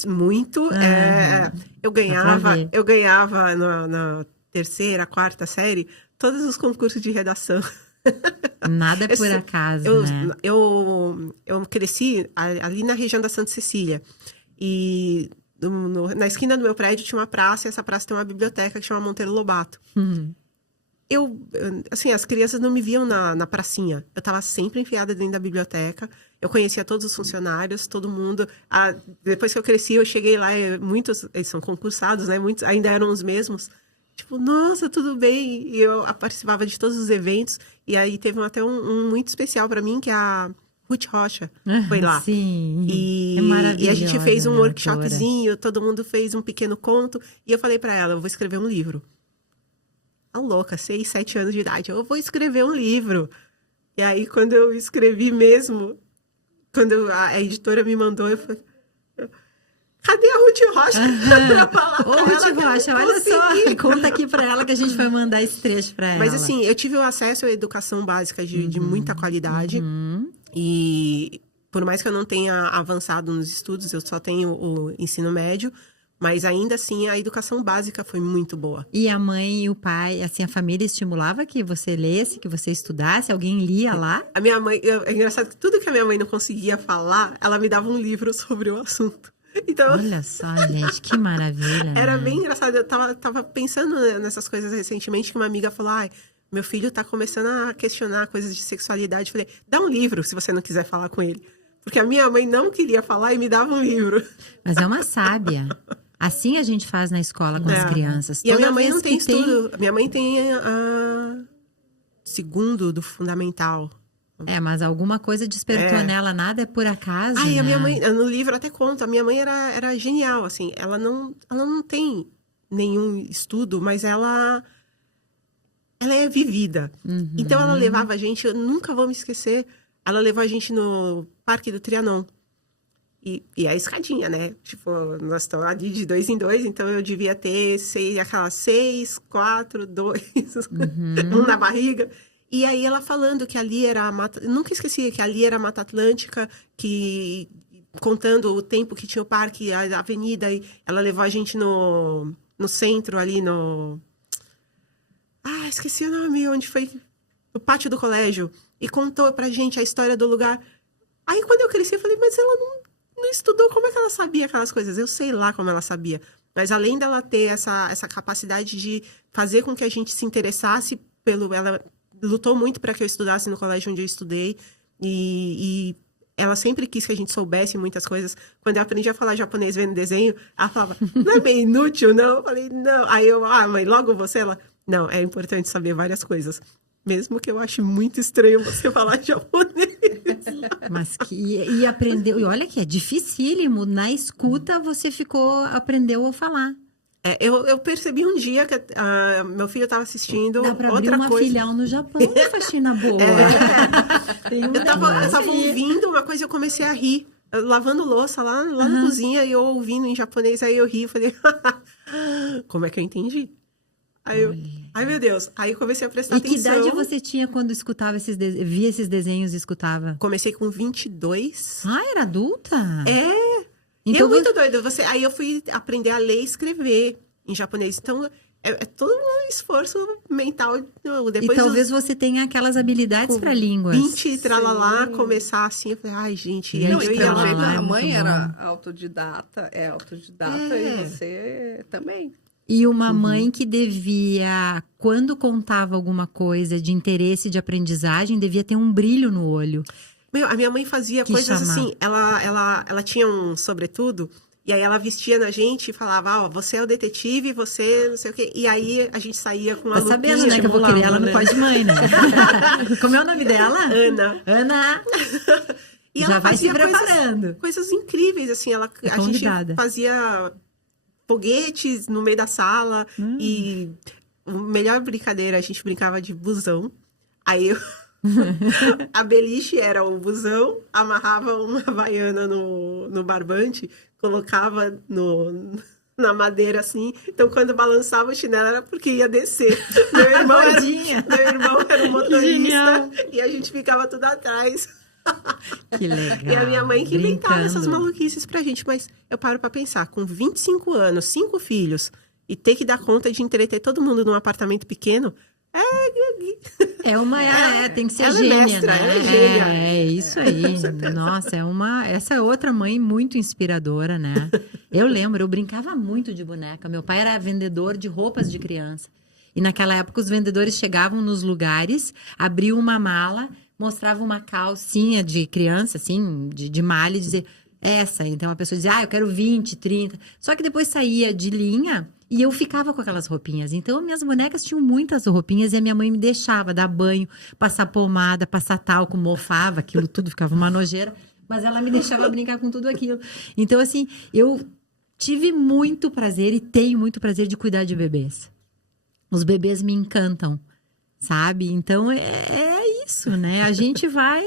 Muito. Eu ganhava na terceira, quarta série, todos os concursos de redação. Nada é por acaso, né? Eu cresci ali na região da Santa Cecília. E na esquina do meu prédio tinha uma praça, e essa praça tem uma biblioteca que chama Monteiro Lobato. Assim, as crianças não me viam na pracinha. Eu estava sempre enfiada dentro da biblioteca. Eu conhecia todos os funcionários, todo mundo. Depois que eu cresci, eu cheguei lá, muitos, eles são concursados, né? Muitos ainda eram os mesmos. Tipo, nossa, tudo bem. E eu participava de todos os eventos. E aí teve até um muito especial para mim, que é a Ruth Rocha. Foi lá. Sim. E a gente fez um workshopzinho, todo mundo fez um pequeno conto. E eu falei para ela, eu vou escrever um livro. A louca, 6, 7 anos de idade. Eu vou escrever um livro. E aí, quando eu escrevi mesmo, quando a editora me mandou, eu falei... Cadê a Ruth Rocha? Ô, Ruth Rocha, olha só. Conta aqui pra ela que a gente vai mandar esse trecho pra ela. Mas assim, eu tive o acesso à educação básica de muita qualidade. E por mais que eu não tenha avançado nos estudos, eu só tenho o ensino médio. Mas ainda assim, a educação básica foi muito boa. E a mãe e o pai, assim, a família estimulava que você lesse, que você estudasse? Alguém lia lá? A minha mãe, é engraçado que tudo que a minha mãe não conseguia falar, ela me dava um livro sobre o assunto. Então, olha só, gente, que maravilha. Era né? bem engraçado. Eu tava pensando nessas coisas recentemente, que uma amiga falou, meu filho tá começando a questionar coisas de sexualidade. Eu falei, dá um livro se você não quiser falar com ele. Porque a minha mãe não queria falar e me dava um livro. Mas é uma sábia. Assim a gente faz na escola com as crianças. E a minha mãe não tem estudo. Minha mãe tem segundo do fundamental. Mas alguma coisa despertou nela, nada é por acaso, e né? a minha mãe, no livro até conta, a minha mãe era genial, assim. Ela não tem nenhum estudo, mas ela é vivida. Então, ela levava a gente, eu nunca vou me esquecer, ela levou a gente no Parque do Trianon. E a escadinha, né? Tipo, nós estamos ali de 2 em 2, então eu devia ter 6, 4, 2, um na barriga. E aí ela falando que ali era a Mata... Eu nunca esqueci que ali era a Mata Atlântica, que contando o tempo que tinha o parque, a avenida, e ela levou a gente no centro ali, esqueci o nome, onde foi o pátio do colégio. E contou pra gente a história do lugar. Aí, quando eu cresci, eu falei, mas ela não estudou, como é que ela sabia aquelas coisas? Eu sei lá como ela sabia. Mas além dela ter essa capacidade de fazer com que a gente se interessasse ela lutou muito para que eu estudasse no colégio onde eu estudei. E ela sempre quis que a gente soubesse muitas coisas. Quando eu aprendi a falar japonês vendo desenho, ela falava, não é bem inútil, não? Eu falei, não. Aí eu, mãe, logo você? Ela, não, é importante saber várias coisas. Mesmo que eu ache muito estranho você falar japonês. Mas e aprendeu, e olha que é dificílimo, na escuta você aprendeu a falar. Eu percebi um dia que meu filho estava assistindo Dá pra abrir outra uma coisa. filial no Japão, faxina boa. Eu tava ouvindo uma coisa e eu comecei a rir. Lavando louça lá na cozinha e eu ouvindo em japonês, aí eu ri e falei, como é que eu entendi? Aí eu, ai meu Deus, aí eu comecei a prestar atenção. E que idade você tinha quando escutava via esses desenhos e escutava? Comecei com 22. Era adulta? Então, muito doido. Aí eu fui aprender a ler e escrever em japonês. Então, é todo um esforço mental. Depois e talvez você tenha aquelas habilidades para línguas. 20 e tralalá, começar assim, eu falei, ai, gente. E aí Não, e pelo jeito a mãe era bom. autodidata, e você também. E uma mãe que devia, quando contava alguma coisa de interesse, de aprendizagem, devia ter um brilho no olho. A minha mãe fazia coisas assim, ela tinha um sobretudo, e aí ela vestia na gente e falava, você é o detetive, você não sei o quê. E aí a gente saía com uma Tá sabendo, né, que eu vou querer ela no Pode Mãe, né? Como é o nome dela? Ana. E já ela vai se fazia preparando. Coisas incríveis, assim, a gente fazia foguetes no meio da sala, e a melhor brincadeira, a gente brincava de busão. Aí a beliche era o busão, amarrava uma havaiana no barbante, colocava na madeira assim, então quando balançava o chinelo era porque ia descer. Meu irmão era o motorista. Genial. E a gente ficava tudo atrás. Que legal. E a minha mãe que inventava essas maluquices pra gente. Mas eu paro pra pensar, com 25 anos, 5 filhos, e ter que dar conta de entreter todo mundo num apartamento pequeno, tem que ser ela gênia, mestra, né? ela é gênia. É isso aí. Nossa, essa é outra mãe muito inspiradora, né? Eu lembro, eu brincava muito de boneca. Meu pai era vendedor de roupas de criança. E naquela época os vendedores chegavam nos lugares, abriam uma mala, mostravam uma calcinha de criança, assim, de malha, e dizer, essa. Então a pessoa dizia, eu quero 20, 30. Só que depois saía de linha e eu ficava com aquelas roupinhas. Então minhas bonecas tinham muitas roupinhas e a minha mãe me deixava dar banho, passar pomada, passar talco, mofava, aquilo tudo ficava uma nojeira. Mas ela me deixava brincar com tudo aquilo. Então, assim, eu tive muito prazer e tenho muito prazer de cuidar de bebês. Os bebês me encantam, sabe? Então, é isso, né? A gente vai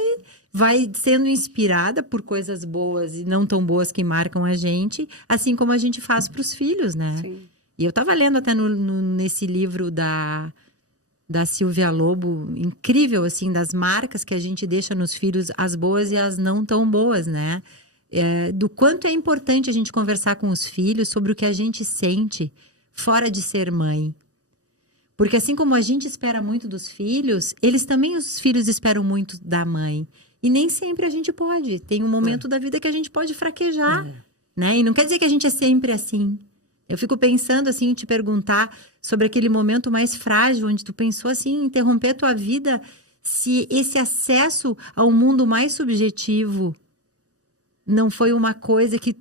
sendo inspirada por coisas boas e não tão boas que marcam a gente, assim como a gente faz para os filhos, né? Sim. E eu estava lendo até nesse livro da Silvia Lobo, incrível, assim, das marcas que a gente deixa nos filhos, as boas e as não tão boas, né? Do quanto é importante a gente conversar com os filhos sobre o que a gente sente fora de ser mãe. Porque assim como a gente espera muito dos filhos, os filhos esperam muito da mãe. E nem sempre a gente pode. Tem um momento da vida que a gente pode fraquejar, né? E não quer dizer que a gente é sempre assim. Eu fico pensando, assim, em te perguntar sobre aquele momento mais frágil, onde tu pensou, assim, em interromper a tua vida, se esse acesso ao mundo mais subjetivo não foi uma coisa que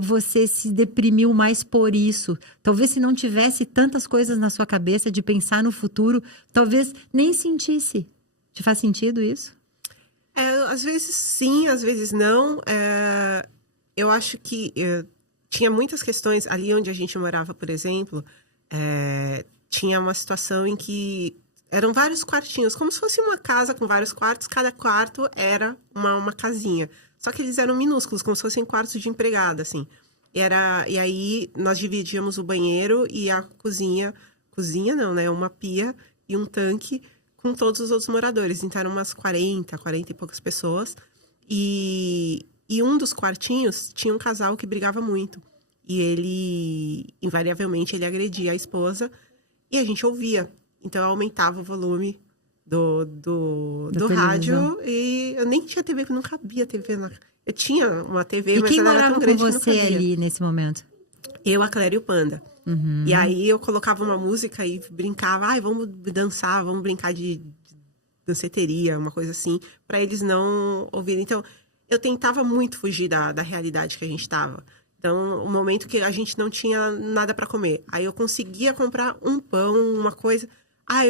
você se deprimiu mais por isso. Talvez se não tivesse tantas coisas na sua cabeça de pensar no futuro, talvez nem sentisse. Te faz sentido isso? Às vezes sim, às vezes não. Eu acho que tinha muitas questões. Ali onde a gente morava, por exemplo, tinha uma situação em que eram vários quartinhos, como se fosse uma casa com vários quartos. Cada quarto era uma casinha. Só que eles eram minúsculos, como se fossem quartos de empregada, assim. E aí nós dividíamos o banheiro e a cozinha. Cozinha não, né? Uma pia e um tanque com todos os outros moradores. Então eram umas 40 e poucas pessoas. E um dos quartinhos tinha um casal que brigava muito. E ele, invariavelmente, ele agredia a esposa. E a gente ouvia. Então eu aumentava o volume do Da rádio e eu nem tinha TV, porque não cabia TV. Eu tinha uma TV, E mas quem ela era morava tão com grande que não você cabia. ali nesse momento? Eu, a Cléria e o Panda. Uhum. E aí eu colocava uma música e brincava, vamos dançar, vamos brincar de danceteria, uma coisa assim, para eles não ouvirem. Então, eu tentava muito fugir da realidade que a gente estava. Então, o momento que a gente não tinha nada para comer. Aí eu conseguia comprar um pão, uma coisa.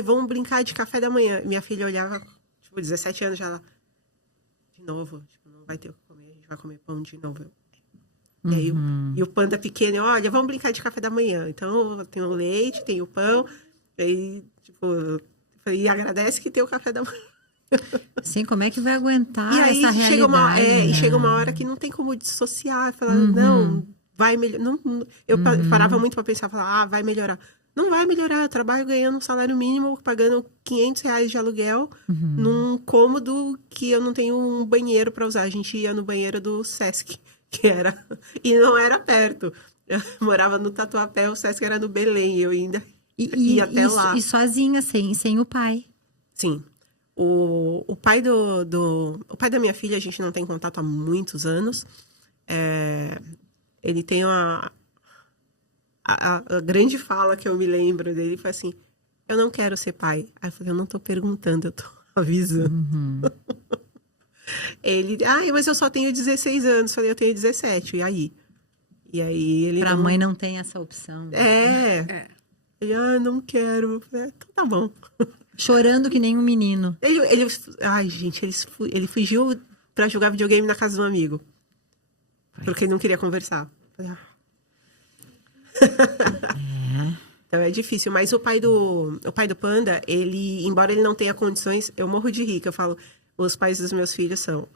Vamos brincar de café da manhã. Minha filha olhava, 17 anos já lá. De novo, não vai ter o que comer, a gente vai comer pão de novo. E aí, e o Panda pequeno, olha, vamos brincar de café da manhã. Então, tem o leite, tem o pão. E aí, e agradece que tem o café da manhã. Sim, como é que vai aguentar E aí essa realidade? e chega uma hora que não tem como dissociar. Falar, não, vai melhorar. Eu parava muito para pensar, falar, vai melhorar. Não vai melhorar. Eu trabalho ganhando um salário mínimo, pagando R$500 de aluguel, num cômodo que eu não tenho um banheiro para usar. A gente ia no banheiro do Sesc, e não era perto. Eu morava no Tatuapé, o Sesc era no Belém, eu ainda ia até lá. E sozinha, sem o pai. Sim. O pai o pai da minha filha, a gente não tem contato há muitos anos. Ele tem a grande fala que eu me lembro dele, foi assim, eu não quero ser pai. Aí eu falei, eu não tô perguntando, eu tô avisando. Ele, mas eu só tenho 16 anos. Falei, eu tenho 17, e aí? E aí ele... Pra mãe não tem essa opção. Ele, não quero. Falei, então tá bom. Chorando que nem um menino. Ele fugiu pra jogar videogame na casa de um amigo. Porque ele não queria conversar. Falei, Então é difícil, mas o pai do Panda, ele, embora ele não tenha condições, eu morro de rir, que eu falo, os pais dos meus filhos são,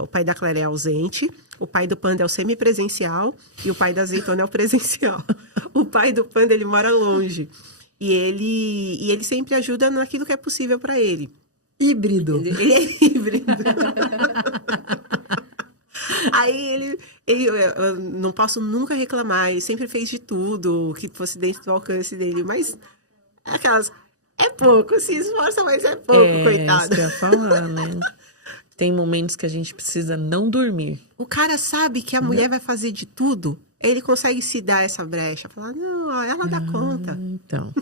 o pai da Clara é ausente, o pai do Panda é o semipresencial e o pai da Azeitona é o presencial. O pai do Panda, ele mora longe e ele sempre ajuda naquilo que é possível para ele. Híbrido. Ele é híbrido. Aí eu não posso nunca reclamar, ele sempre fez de tudo que fosse dentro do alcance dele, mas aquelas, é pouco, se esforça, mas é pouco, coitado. Isso que eu ia falar, né? Tem momentos que a gente precisa não dormir. O cara sabe que a mulher vai fazer de tudo, ele consegue se dar essa brecha, falar, não, ela dá conta. Então.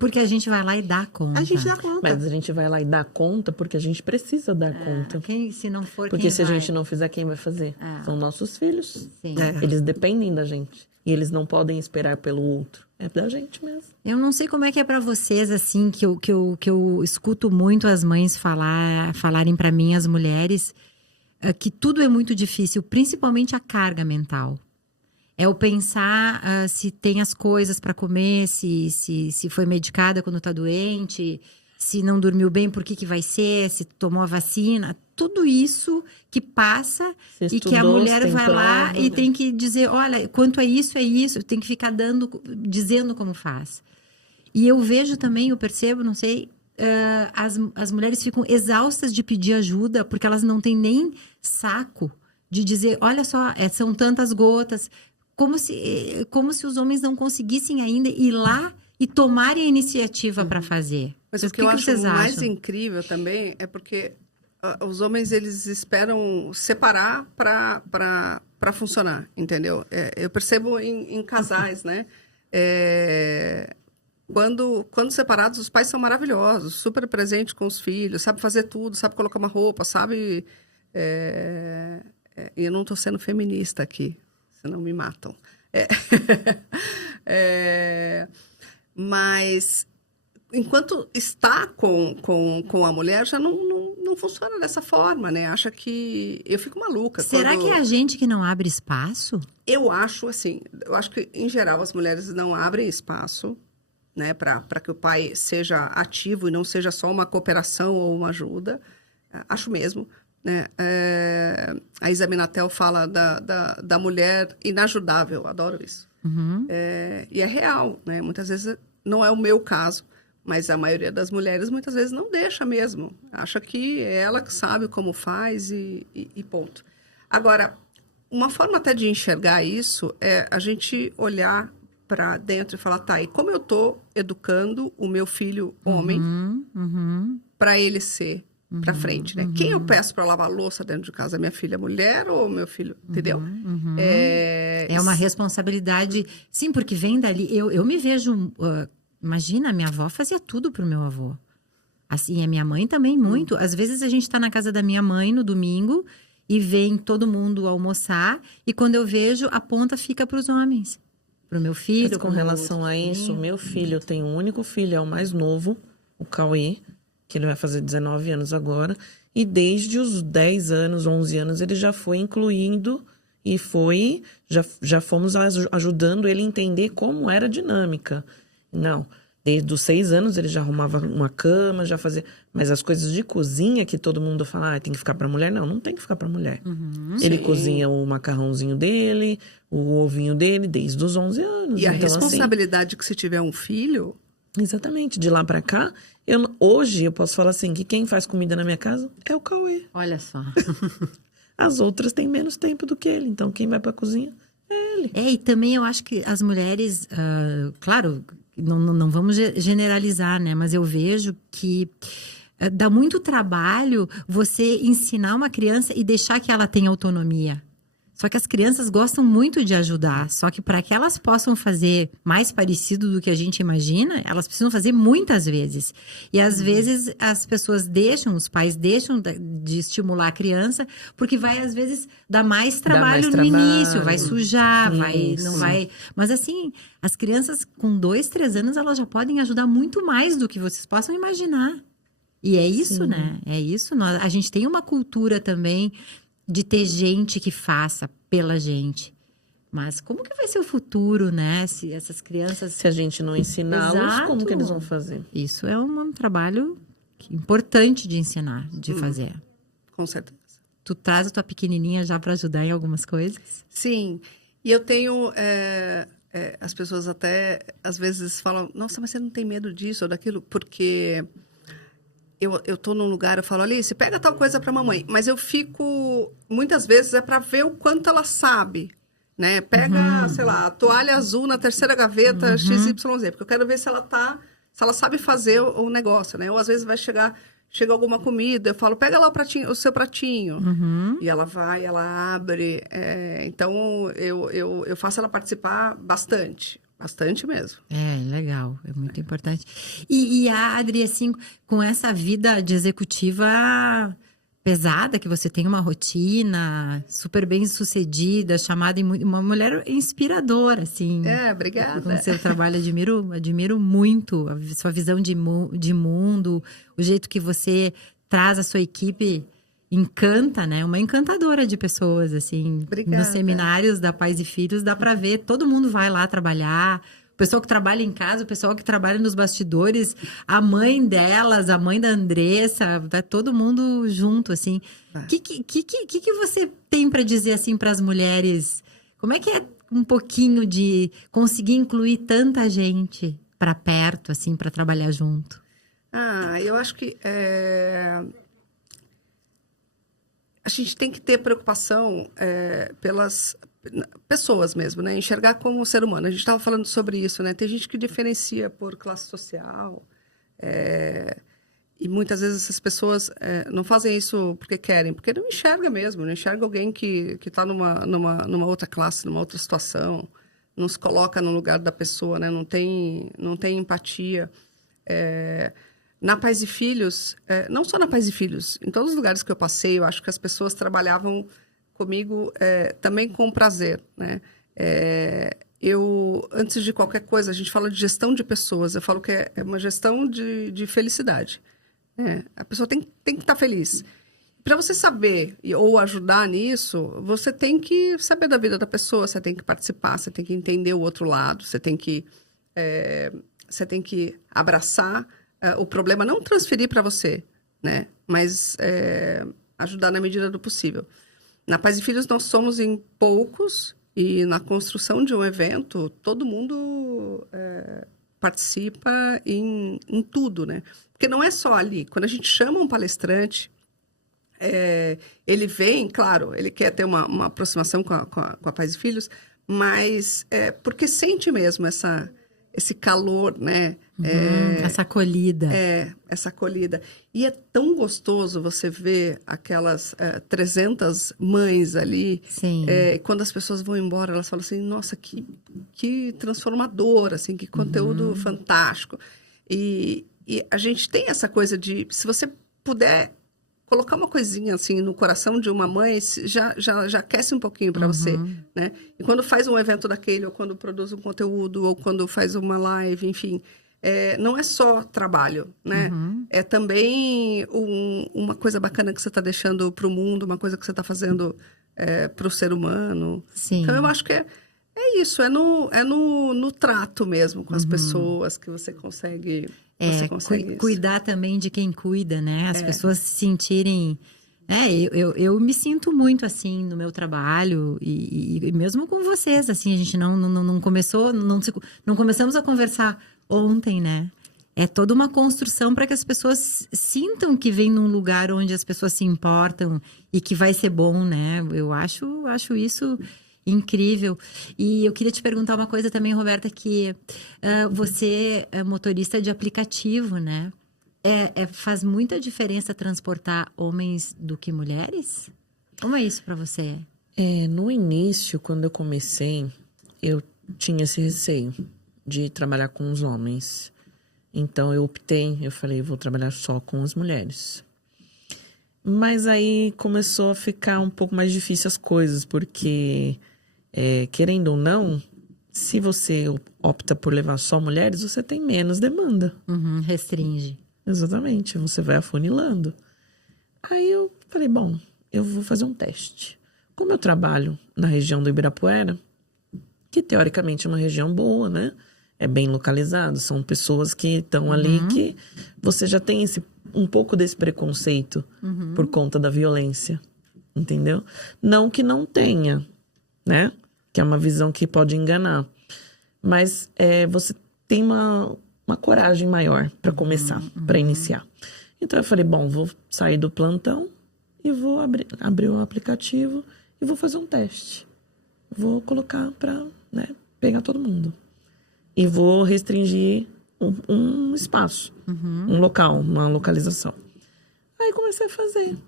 Porque a gente vai lá e dá conta. A gente dá conta. Mas a gente vai lá e dá conta porque a gente precisa dar conta. Se não for, porque se a gente não fizer, quem vai fazer? São nossos filhos. Sim. Eles dependem da gente. E eles não podem esperar pelo outro. É da gente mesmo. Eu não sei como é que é pra vocês, assim, que eu escuto muito as mães falarem pra mim, as mulheres, que tudo é muito difícil, principalmente a carga mental. É o pensar se tem as coisas para comer, se foi medicada quando está doente, se não dormiu bem, por que vai ser, se tomou a vacina. Tudo isso que passa e que a mulher vai lá e tem que dizer, olha, quanto a isso, tem que ficar dizendo como faz. E eu vejo também, eu percebo, não sei, as mulheres ficam exaustas de pedir ajuda porque elas não têm nem saco de dizer, olha só, são tantas gotas... Como se os homens não conseguissem ainda ir lá e tomarem a iniciativa para fazer. Mas o que eu acho mais incrível também é porque os homens, eles esperam separar para funcionar, entendeu? Eu percebo em casais, né? Quando separados, os pais são maravilhosos, super presentes com os filhos, sabe fazer tudo, sabe colocar uma roupa, sabe... eu não estou sendo feminista aqui. Senão me matam. Mas, enquanto está com a mulher, já não funciona dessa forma, né? Acha que... Eu fico maluca. Será que é a gente que não abre espaço? Eu acho, assim... Eu acho que, em geral, as mulheres não abrem espaço, né? Para que o pai seja ativo e não seja só uma cooperação ou uma ajuda. Acho mesmo. Né? A Isa Minatel fala da mulher inajudável, adoro isso. E é real, né? Muitas vezes não é o meu caso, mas a maioria das mulheres muitas vezes não deixa mesmo, acha que é ela que sabe como faz e ponto. Agora, uma forma até de enxergar isso é a gente olhar para dentro e falar, tá, e como eu tô educando o meu filho homem para ele ser para frente, né? Quem eu peço para lavar a louça dentro de casa? Minha filha mulher ou meu filho? Entendeu? É uma responsabilidade. Sim, porque vem dali. Eu me vejo. Imagina, minha avó fazia tudo pro meu avô. Assim, a minha mãe também muito. Às vezes a gente tá na casa da minha mãe no domingo e vem todo mundo almoçar. E quando eu vejo, a ponta fica pros homens. Pro meu filho. Mas com relação a isso, meu filho, eu tenho um único filho, é o mais novo, o Cauê, que ele vai fazer 19 anos agora. E desde os 10 anos, 11 anos, ele já foi incluindo e já fomos ajudando ele a entender como era a dinâmica. Não, desde os 6 anos ele já arrumava uma cama, já fazia... Mas as coisas de cozinha que todo mundo fala, tem que ficar pra mulher. Não tem que ficar pra mulher. Ele cozinha o macarrãozinho dele, o ovinho dele, desde os 11 anos. E a então, responsabilidade que se tiver um filho... Exatamente. De lá pra cá, hoje eu posso falar assim, que quem faz comida na minha casa é o Cauê. Olha só. As outras têm menos tempo do que ele, então quem vai pra cozinha é ele. E também eu acho que as mulheres, claro, não vamos generalizar, né? Mas eu vejo que dá muito trabalho você ensinar uma criança e deixar que ela tenha autonomia. Só que as crianças gostam muito de ajudar. Só que para que elas possam fazer mais parecido do que a gente imagina, elas precisam fazer muitas vezes. E às vezes as pessoas os pais deixam de estimular a criança, porque vai às vezes dar mais trabalho no início, vai sujar, não vai. Mas assim, as crianças com 2, 3 anos, elas já podem ajudar muito mais do que vocês possam imaginar. E é isso, né? É isso. A gente tem uma cultura também de ter gente que faça pela gente. Mas como que vai ser o futuro, né? Se essas crianças... Se a gente não ensiná-los, como que eles vão fazer? Isso é um trabalho importante de ensinar, de fazer. Com certeza. Tu traz a tua pequenininha já para ajudar em algumas coisas? Sim. E eu tenho... as pessoas até, às vezes, falam... Nossa, mas você não tem medo disso ou daquilo? Porque... Eu tô num lugar, eu falo, Alice, pega tal coisa pra mamãe. Mas eu fico, muitas vezes, é pra ver o quanto ela sabe, né? Pega, sei lá, a toalha azul na terceira gaveta, XYZ. Porque eu quero ver se ela sabe fazer o negócio, né? Ou às vezes chega alguma comida, eu falo, pega lá o seu pratinho. E ela vai, ela abre. Então, eu faço ela participar bastante. Bastante mesmo. Legal. É muito importante. E a Adri, assim, com essa vida de executiva pesada, que você tem uma rotina super bem sucedida, chamada uma mulher inspiradora, assim. Obrigada. Com o seu trabalho, admiro muito a sua visão de mundo, o jeito que você traz a sua equipe... Encanta, né? Uma encantadora de pessoas, assim. Obrigada. Nos seminários da Pais e Filhos, dá pra ver, todo mundo vai lá trabalhar. O pessoal que trabalha em casa, o pessoal que trabalha nos bastidores, a mãe delas, a mãe da Andressa, tá todo mundo junto, assim. O que você tem pra dizer, assim, pras mulheres? Como é que é um pouquinho de conseguir incluir tanta gente pra perto, assim, pra trabalhar junto? Eu acho que... A gente tem que ter preocupação pelas pessoas mesmo, né? Enxergar como ser humano. A gente estava falando sobre isso, né? Tem gente que diferencia por classe social. E muitas vezes essas pessoas não fazem isso porque querem, porque não enxerga mesmo. Não enxerga alguém que está numa outra classe, numa outra situação. Não se coloca no lugar da pessoa, né? Não tem empatia. Na Pais e Filhos, não só na Pais e Filhos, em todos os lugares que eu passei, eu acho que as pessoas trabalhavam comigo também com prazer, né? Antes de qualquer coisa, a gente fala de gestão de pessoas, eu falo que é uma gestão de felicidade. A pessoa tem que estar feliz. Para você saber ou ajudar nisso, você tem que saber da vida da pessoa, você tem que participar, você tem que entender o outro lado, você tem que abraçar o problema, não transferir para você, né? Mas ajudar na medida do possível. Na Pais e Filhos, nós somos em poucos e na construção de um evento, todo mundo participa em tudo, né? Porque não é só ali. Quando a gente chama um palestrante, ele vem, claro, ele quer ter uma aproximação com a Pais e Filhos, mas porque sente mesmo esse calor, né? Essa acolhida. Essa acolhida. E é tão gostoso você ver aquelas 300 mães ali. Sim. Quando as pessoas vão embora, elas falam assim, nossa, que transformador, assim, que conteúdo fantástico. E a gente tem essa coisa de, se você puder colocar uma coisinha assim no coração de uma mãe, já aquece um pouquinho para você, né? E quando faz um evento daquele, ou quando produz um conteúdo, ou quando faz uma live, enfim, não é só trabalho, né? É também uma coisa bacana que você está deixando para o mundo, uma coisa que você está fazendo para o ser humano. Sim. Então, eu acho que é isso, é no trato mesmo com as pessoas que você consegue... Cuidar também de quem cuida, né? As pessoas se sentirem... Eu me sinto muito assim no meu trabalho e mesmo com vocês, assim, a gente não começamos a conversar ontem, né? É toda uma construção para que as pessoas sintam que vem num lugar onde as pessoas se importam e que vai ser bom, né? Eu acho isso... incrível. E eu queria te perguntar uma coisa também, Roberta, que você é motorista de aplicativo, né? Faz muita diferença transportar homens do que mulheres? Como é isso para você? No início, quando eu comecei, eu tinha esse receio de trabalhar com os homens. Então, eu falei, vou trabalhar só com as mulheres. Mas aí começou a ficar um pouco mais difícil as coisas, porque... querendo ou não, se você opta por levar só mulheres, você tem menos demanda. Restringe. Exatamente, você vai afunilando. Aí eu falei, bom, eu vou fazer um teste. Como eu trabalho na região do Ibirapuera, que teoricamente é uma região boa, né? É bem localizado, são pessoas que estão ali que você já tem um pouco desse preconceito por conta da violência, entendeu? Não que não tenha, né? Que é uma visão que pode enganar. Mas você tem uma coragem maior para começar, para iniciar. Então eu falei, bom, vou sair do plantão e vou abrir o aplicativo e vou fazer um teste. Vou colocar para, né, pegar todo mundo. E vou restringir um espaço, um local, uma localização. Aí comecei a fazer.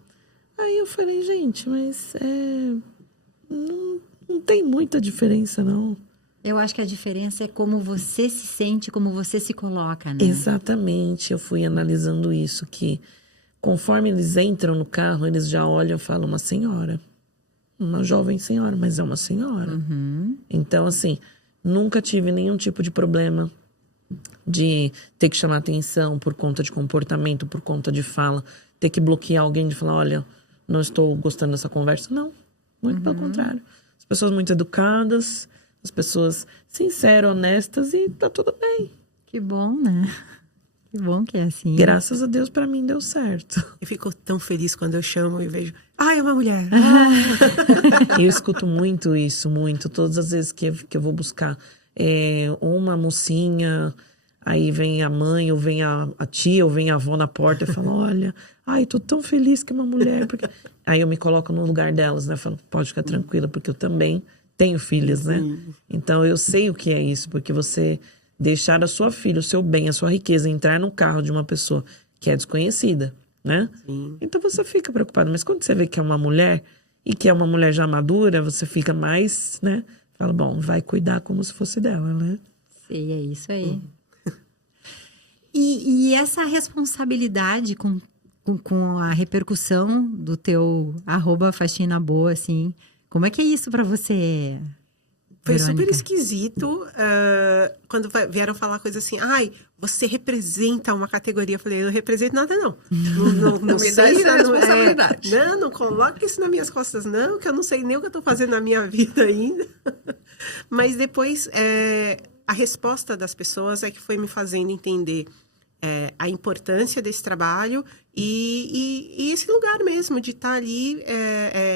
Aí eu falei, gente, mas não tem muita diferença, não. Eu acho que a diferença é como você se sente, como você se coloca, né? Exatamente. Eu fui analisando isso, que conforme eles entram no carro, eles já olham e falam, uma senhora. Uma jovem senhora, mas é uma senhora. Então, assim, nunca tive nenhum tipo de problema de ter que chamar atenção por conta de comportamento, por conta de fala, ter que bloquear alguém de falar, olha, não estou gostando dessa conversa. Não, muito pelo contrário. As pessoas muito educadas, as pessoas sinceras, honestas e tá tudo bem. Que bom, né? Que bom que é assim. Graças a Deus, pra mim deu certo. Eu fico tão feliz quando eu chamo e vejo, é uma mulher. Eu escuto muito isso, muito. Todas as vezes que eu vou buscar uma mocinha, aí vem a mãe, ou vem a tia, ou vem a avó na porta e fala, olha, tô tão feliz que é uma mulher. Porque... Aí eu me coloco no lugar delas, né? Falo, pode ficar tranquila, porque eu também tenho filhas, né? Então eu sei o que é isso, porque você deixar a sua filha, o seu bem, a sua riqueza, entrar no carro de uma pessoa que é desconhecida, né? Então você fica preocupado. Mas quando você vê que é uma mulher, e que é uma mulher já madura, você fica mais, né? Fala, bom, vai cuidar como se fosse dela, né? Sim, é isso aí. E essa responsabilidade com a repercussão do teu @faxinaboa, assim, como é que é isso pra você, Foi Verônica? super esquisito quando vieram falar coisa assim, você representa uma categoria. Eu falei, eu não represento nada, não. Não Me sei, dá essa responsabilidade. não coloque isso nas minhas costas, não, que eu não sei nem o que eu tô fazendo na minha vida ainda. Mas depois, a resposta das pessoas é que foi me fazendo entender a importância desse trabalho e esse lugar mesmo de estar ali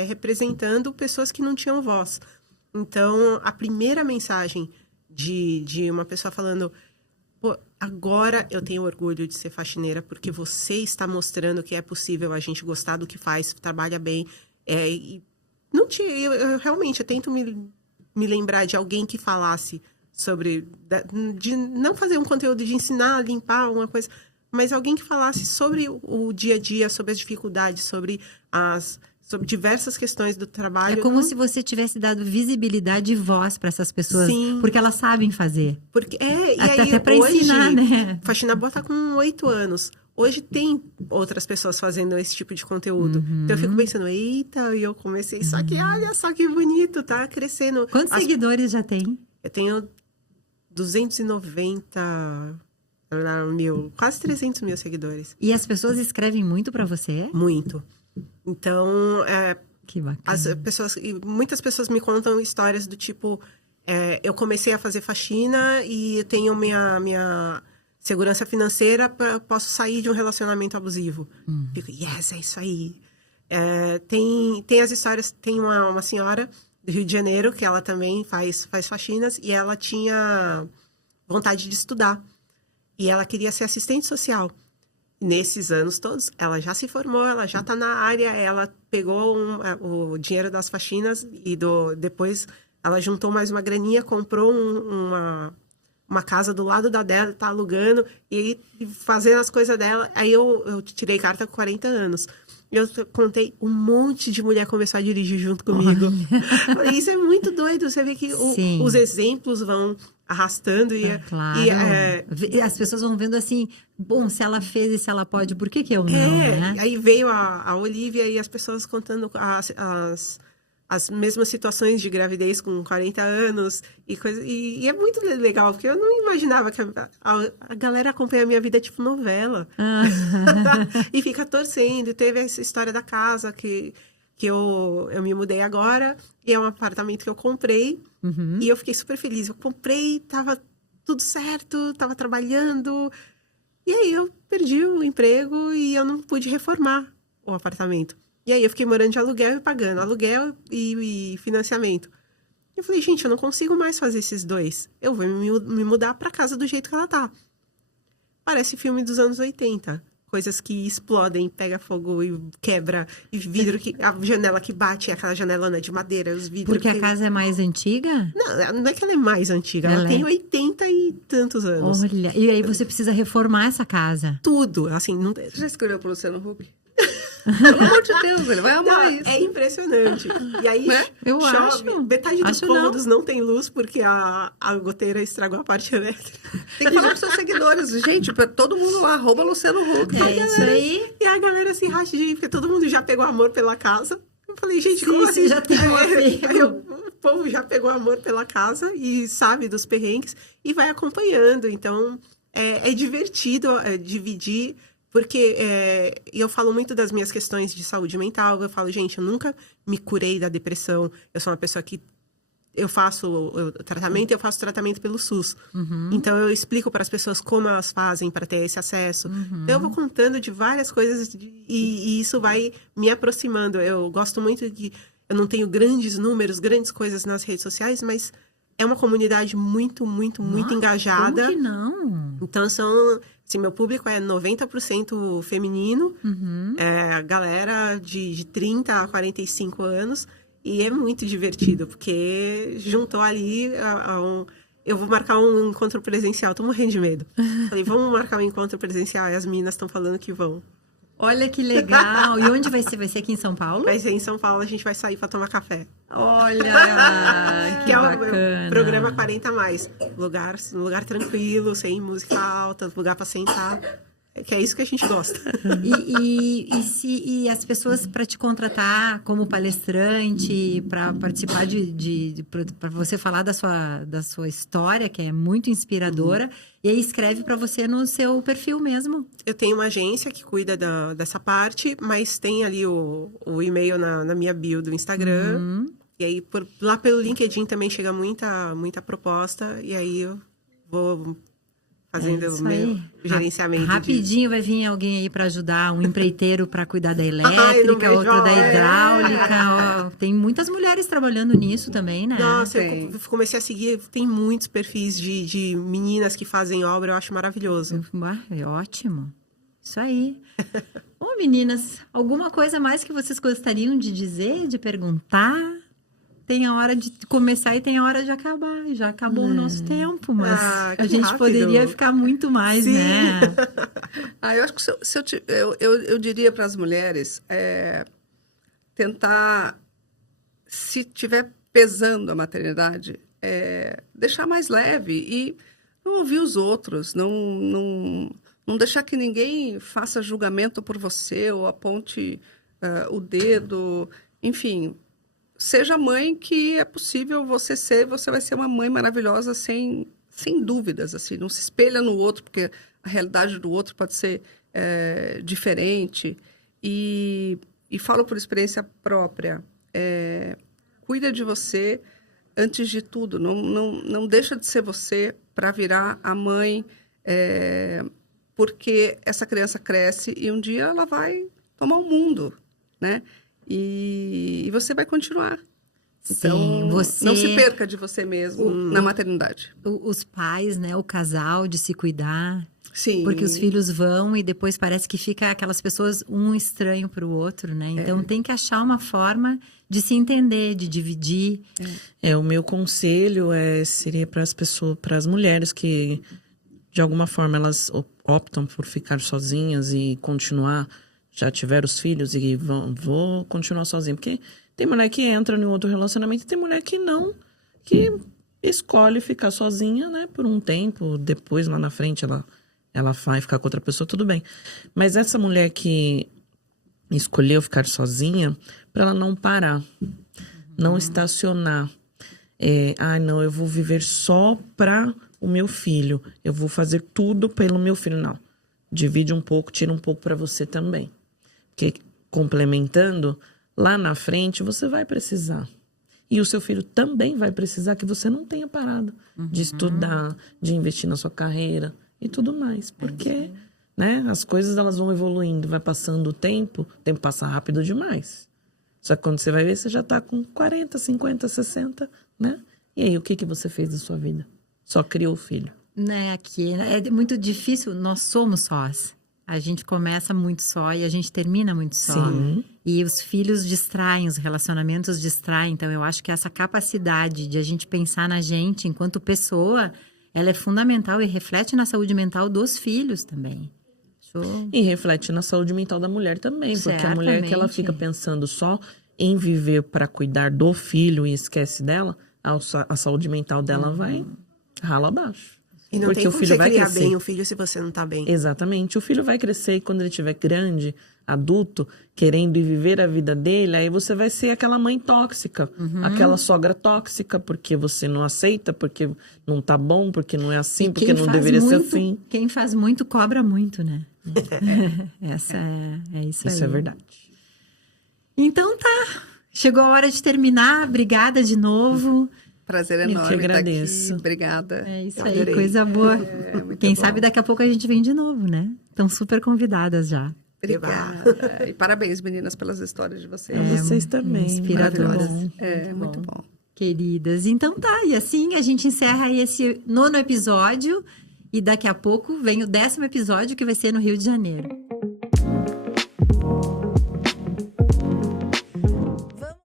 representando pessoas que não tinham voz. Então, a primeira mensagem de uma pessoa falando, agora eu tenho orgulho de ser faxineira porque você está mostrando que é possível a gente gostar do que faz, trabalha bem. E não tinha, eu realmente tento me me lembrar de alguém que falasse de não fazer um conteúdo de ensinar, limpar uma coisa, mas alguém que falasse sobre o dia a dia, sobre as dificuldades, sobre diversas questões do trabalho. É como se você tivesse dado visibilidade e voz para essas pessoas, Sim. porque elas sabem fazer. E até aí, para hoje, ensinar, né? Faxina Boa tá com 8 anos. Hoje tem outras pessoas fazendo esse tipo de conteúdo. Então eu fico pensando, eita, e eu comecei isso aqui, olha só que bonito, tá crescendo. Quantos seguidores já tem? Eu tenho 290 mil, quase 300 mil seguidores. E as pessoas escrevem muito para você? Muito. Então, Que bacana. muitas pessoas me contam histórias do tipo, eu comecei a fazer faxina e eu tenho minha segurança financeira, posso sair de um relacionamento abusivo. Fico, yes, é isso aí. Tem as histórias, tem uma senhora do Rio de Janeiro, que ela também faz faxinas, e ela tinha vontade de estudar. E ela queria ser assistente social. Nesses anos todos, ela já se formou, ela já está na área, ela pegou o dinheiro das faxinas e depois ela juntou mais uma graninha, comprou uma casa do lado da dela, está alugando e fazendo as coisas dela. Aí eu tirei carta com 40 anos. Eu contei, um monte de mulher começou a dirigir junto comigo. Isso é muito doido, você vê que os exemplos vão arrastando claro. As pessoas vão vendo assim, bom, se ela fez e se ela pode, por que eu não, né? Aí veio a Olivia e as pessoas contando as mesmas situações de gravidez com 40 anos e é muito legal, porque eu não imaginava que a galera acompanha a minha vida tipo novela. E fica torcendo. Teve essa história da casa que eu me mudei agora, e é um apartamento que eu comprei, e eu fiquei super feliz. Eu comprei, tava tudo certo, tava trabalhando, e aí eu perdi o emprego e eu não pude reformar o apartamento. E aí eu fiquei morando de aluguel e pagando aluguel e financiamento. Eu falei, gente, eu não consigo mais fazer esses dois. Eu vou me mudar pra casa do jeito que ela tá. Parece filme dos anos 80. Coisas que explodem, pega fogo e quebra. E vidro, a janela que bate, aquela janelona de madeira, os vidros. Porque a casa é mais antiga? Não é que ela é mais antiga. Ela tem 80 e tantos anos. Olha, e aí você precisa reformar essa casa. Tudo, assim. Não... Você já escreveu pro Luciano Huck? Pelo amor de Deus, ele vai amar isso. É impressionante. E aí, Eu acho. Metade dos cômodos não tem luz porque a goteira estragou a parte elétrica. Tem que falar pros seus seguidores. Gente, pra todo mundo lá, @, Luciano Huck. É isso aí. E a galera se racha de ir, porque todo mundo já pegou amor pela casa. Eu falei, gente, Sim, como você assim? já teve um apego. O povo já pegou amor pela casa e sabe dos perrengues e vai acompanhando. Então, é divertido dividir. Porque eu falo muito das minhas questões de saúde mental. Eu falo, gente, eu nunca me curei da depressão. Eu sou uma pessoa que eu faço tratamento pelo SUS. Então, eu explico para as pessoas como elas fazem para ter esse acesso. Então, eu vou contando de várias coisas e isso vai me aproximando. Eu gosto muito de... Eu não tenho grandes números, grandes coisas nas redes sociais, mas é uma comunidade muito, muito, muito engajada. Como que não? Então, assim, meu público é 90% feminino, a galera de 30 a 45 anos, e é muito divertido, porque juntou ali eu vou marcar um encontro presencial, tô morrendo de medo. Falei, vamos marcar um encontro presencial, e as meninas estão falando que vão. Olha que legal! E onde vai ser? Vai ser aqui em São Paulo? Vai ser em São Paulo, a gente vai sair para tomar café. Olha, que bacana. É o programa 40+. Lugar tranquilo, sem música alta, lugar para sentar. Que é isso que a gente gosta. E as pessoas para te contratar como palestrante, para participar para você falar da sua história, que é muito inspiradora, e aí escreve para você no seu perfil mesmo. Eu tenho uma agência que cuida dessa parte, mas tem ali o e-mail na minha bio do Instagram. E aí, lá pelo LinkedIn também chega muita proposta, e aí eu vou fazendo o meu gerenciamento. Rapidinho vai vir alguém aí para ajudar, um empreiteiro para cuidar da elétrica, outro da hidráulica. Tem muitas mulheres trabalhando nisso também, né? Nossa, eu comecei a seguir, tem muitos perfis de meninas que fazem obra, eu acho maravilhoso. É ótimo. Isso aí. Bom, meninas, alguma coisa mais que vocês gostariam de dizer, de perguntar? tem a hora de começar e tem a hora de acabar. Já acabou o nosso tempo, mas que a gente rápido. poderia ficar muito mais, Sim. né? Eu acho que eu diria para as mulheres tentar, se tiver pesando a maternidade, deixar mais leve e não ouvir os outros, não deixar que ninguém faça julgamento por você ou aponte o dedo, enfim, seja a mãe que é possível você ser, você vai ser uma mãe maravilhosa sem dúvidas, assim, não se espelha no outro, porque a realidade do outro pode ser diferente, e falo por experiência própria, cuida de você antes de tudo, não deixa de ser você para virar a mãe, porque essa criança cresce e um dia ela vai tomar o mundo, né? E você vai continuar. Então, Sim, não se perca de você mesmo na maternidade. Os pais, né? O casal de se cuidar. Sim. Porque os filhos vão e depois parece que fica aquelas pessoas um estranho para o outro, né? Então tem que achar uma forma de se entender, de dividir. O meu conselho seria para as pessoas, para as mulheres que de alguma forma elas optam por ficar sozinhas e continuar, já tiveram os filhos e vou continuar sozinha, porque tem mulher que entra em outro relacionamento e tem mulher que não, que escolhe ficar sozinha, né, por um tempo, depois lá na frente ela vai ficar com outra pessoa, tudo bem. Mas essa mulher que escolheu ficar sozinha, para ela não parar, não estacionar. Não, eu vou viver só para o meu filho, eu vou fazer tudo pelo meu filho. Não, divide um pouco, tira um pouco para você também. Porque complementando, lá na frente você vai precisar. E o seu filho também vai precisar que você não tenha parado de estudar, de investir na sua carreira e tudo mais. Porque né, as coisas elas vão evoluindo, vai passando o tempo passa rápido demais. Só que quando você vai ver, você já está com 40, 50, 60, né? E aí, o que você fez da sua vida? Só criou o filho. Né, aqui é muito difícil, nós somos sós. A gente começa muito só e a gente termina muito só. Sim. E os filhos distraem, os relacionamentos distraem. Então, eu acho que essa capacidade de a gente pensar na gente enquanto pessoa, ela é fundamental e reflete na saúde mental dos filhos também. E reflete na saúde mental da mulher também. Porque a mulher que ela fica pensando só em viver para cuidar do filho e esquece dela, a saúde mental dela vai rala abaixo. E não porque tem o como filho você vai criar crescer. bem o filho se você não tá bem. Exatamente. O filho vai crescer e quando ele estiver grande, adulto, querendo viver a vida dele, aí você vai ser aquela mãe tóxica, aquela sogra tóxica, porque você não aceita, porque não tá bom, porque não é assim, porque não deveria ser assim. Quem faz muito, cobra muito, né? É isso aí. Isso é verdade. Então tá. Chegou a hora de terminar. Obrigada de novo. Prazer Eu enorme que estar agradeço. aqui. Obrigada. É isso Eu aí, adorei. coisa boa. Muito Quem bom. sabe daqui a pouco a gente vem de novo, né? Estão super convidadas já. Obrigada. E parabéns, meninas, pelas histórias de vocês. Vocês também. inspiradoras. Maravilhoso. Muito bom. Queridas. Então tá, e assim a gente encerra aí esse 9º episódio. E daqui a pouco vem o 10º episódio, que vai ser no Rio de Janeiro.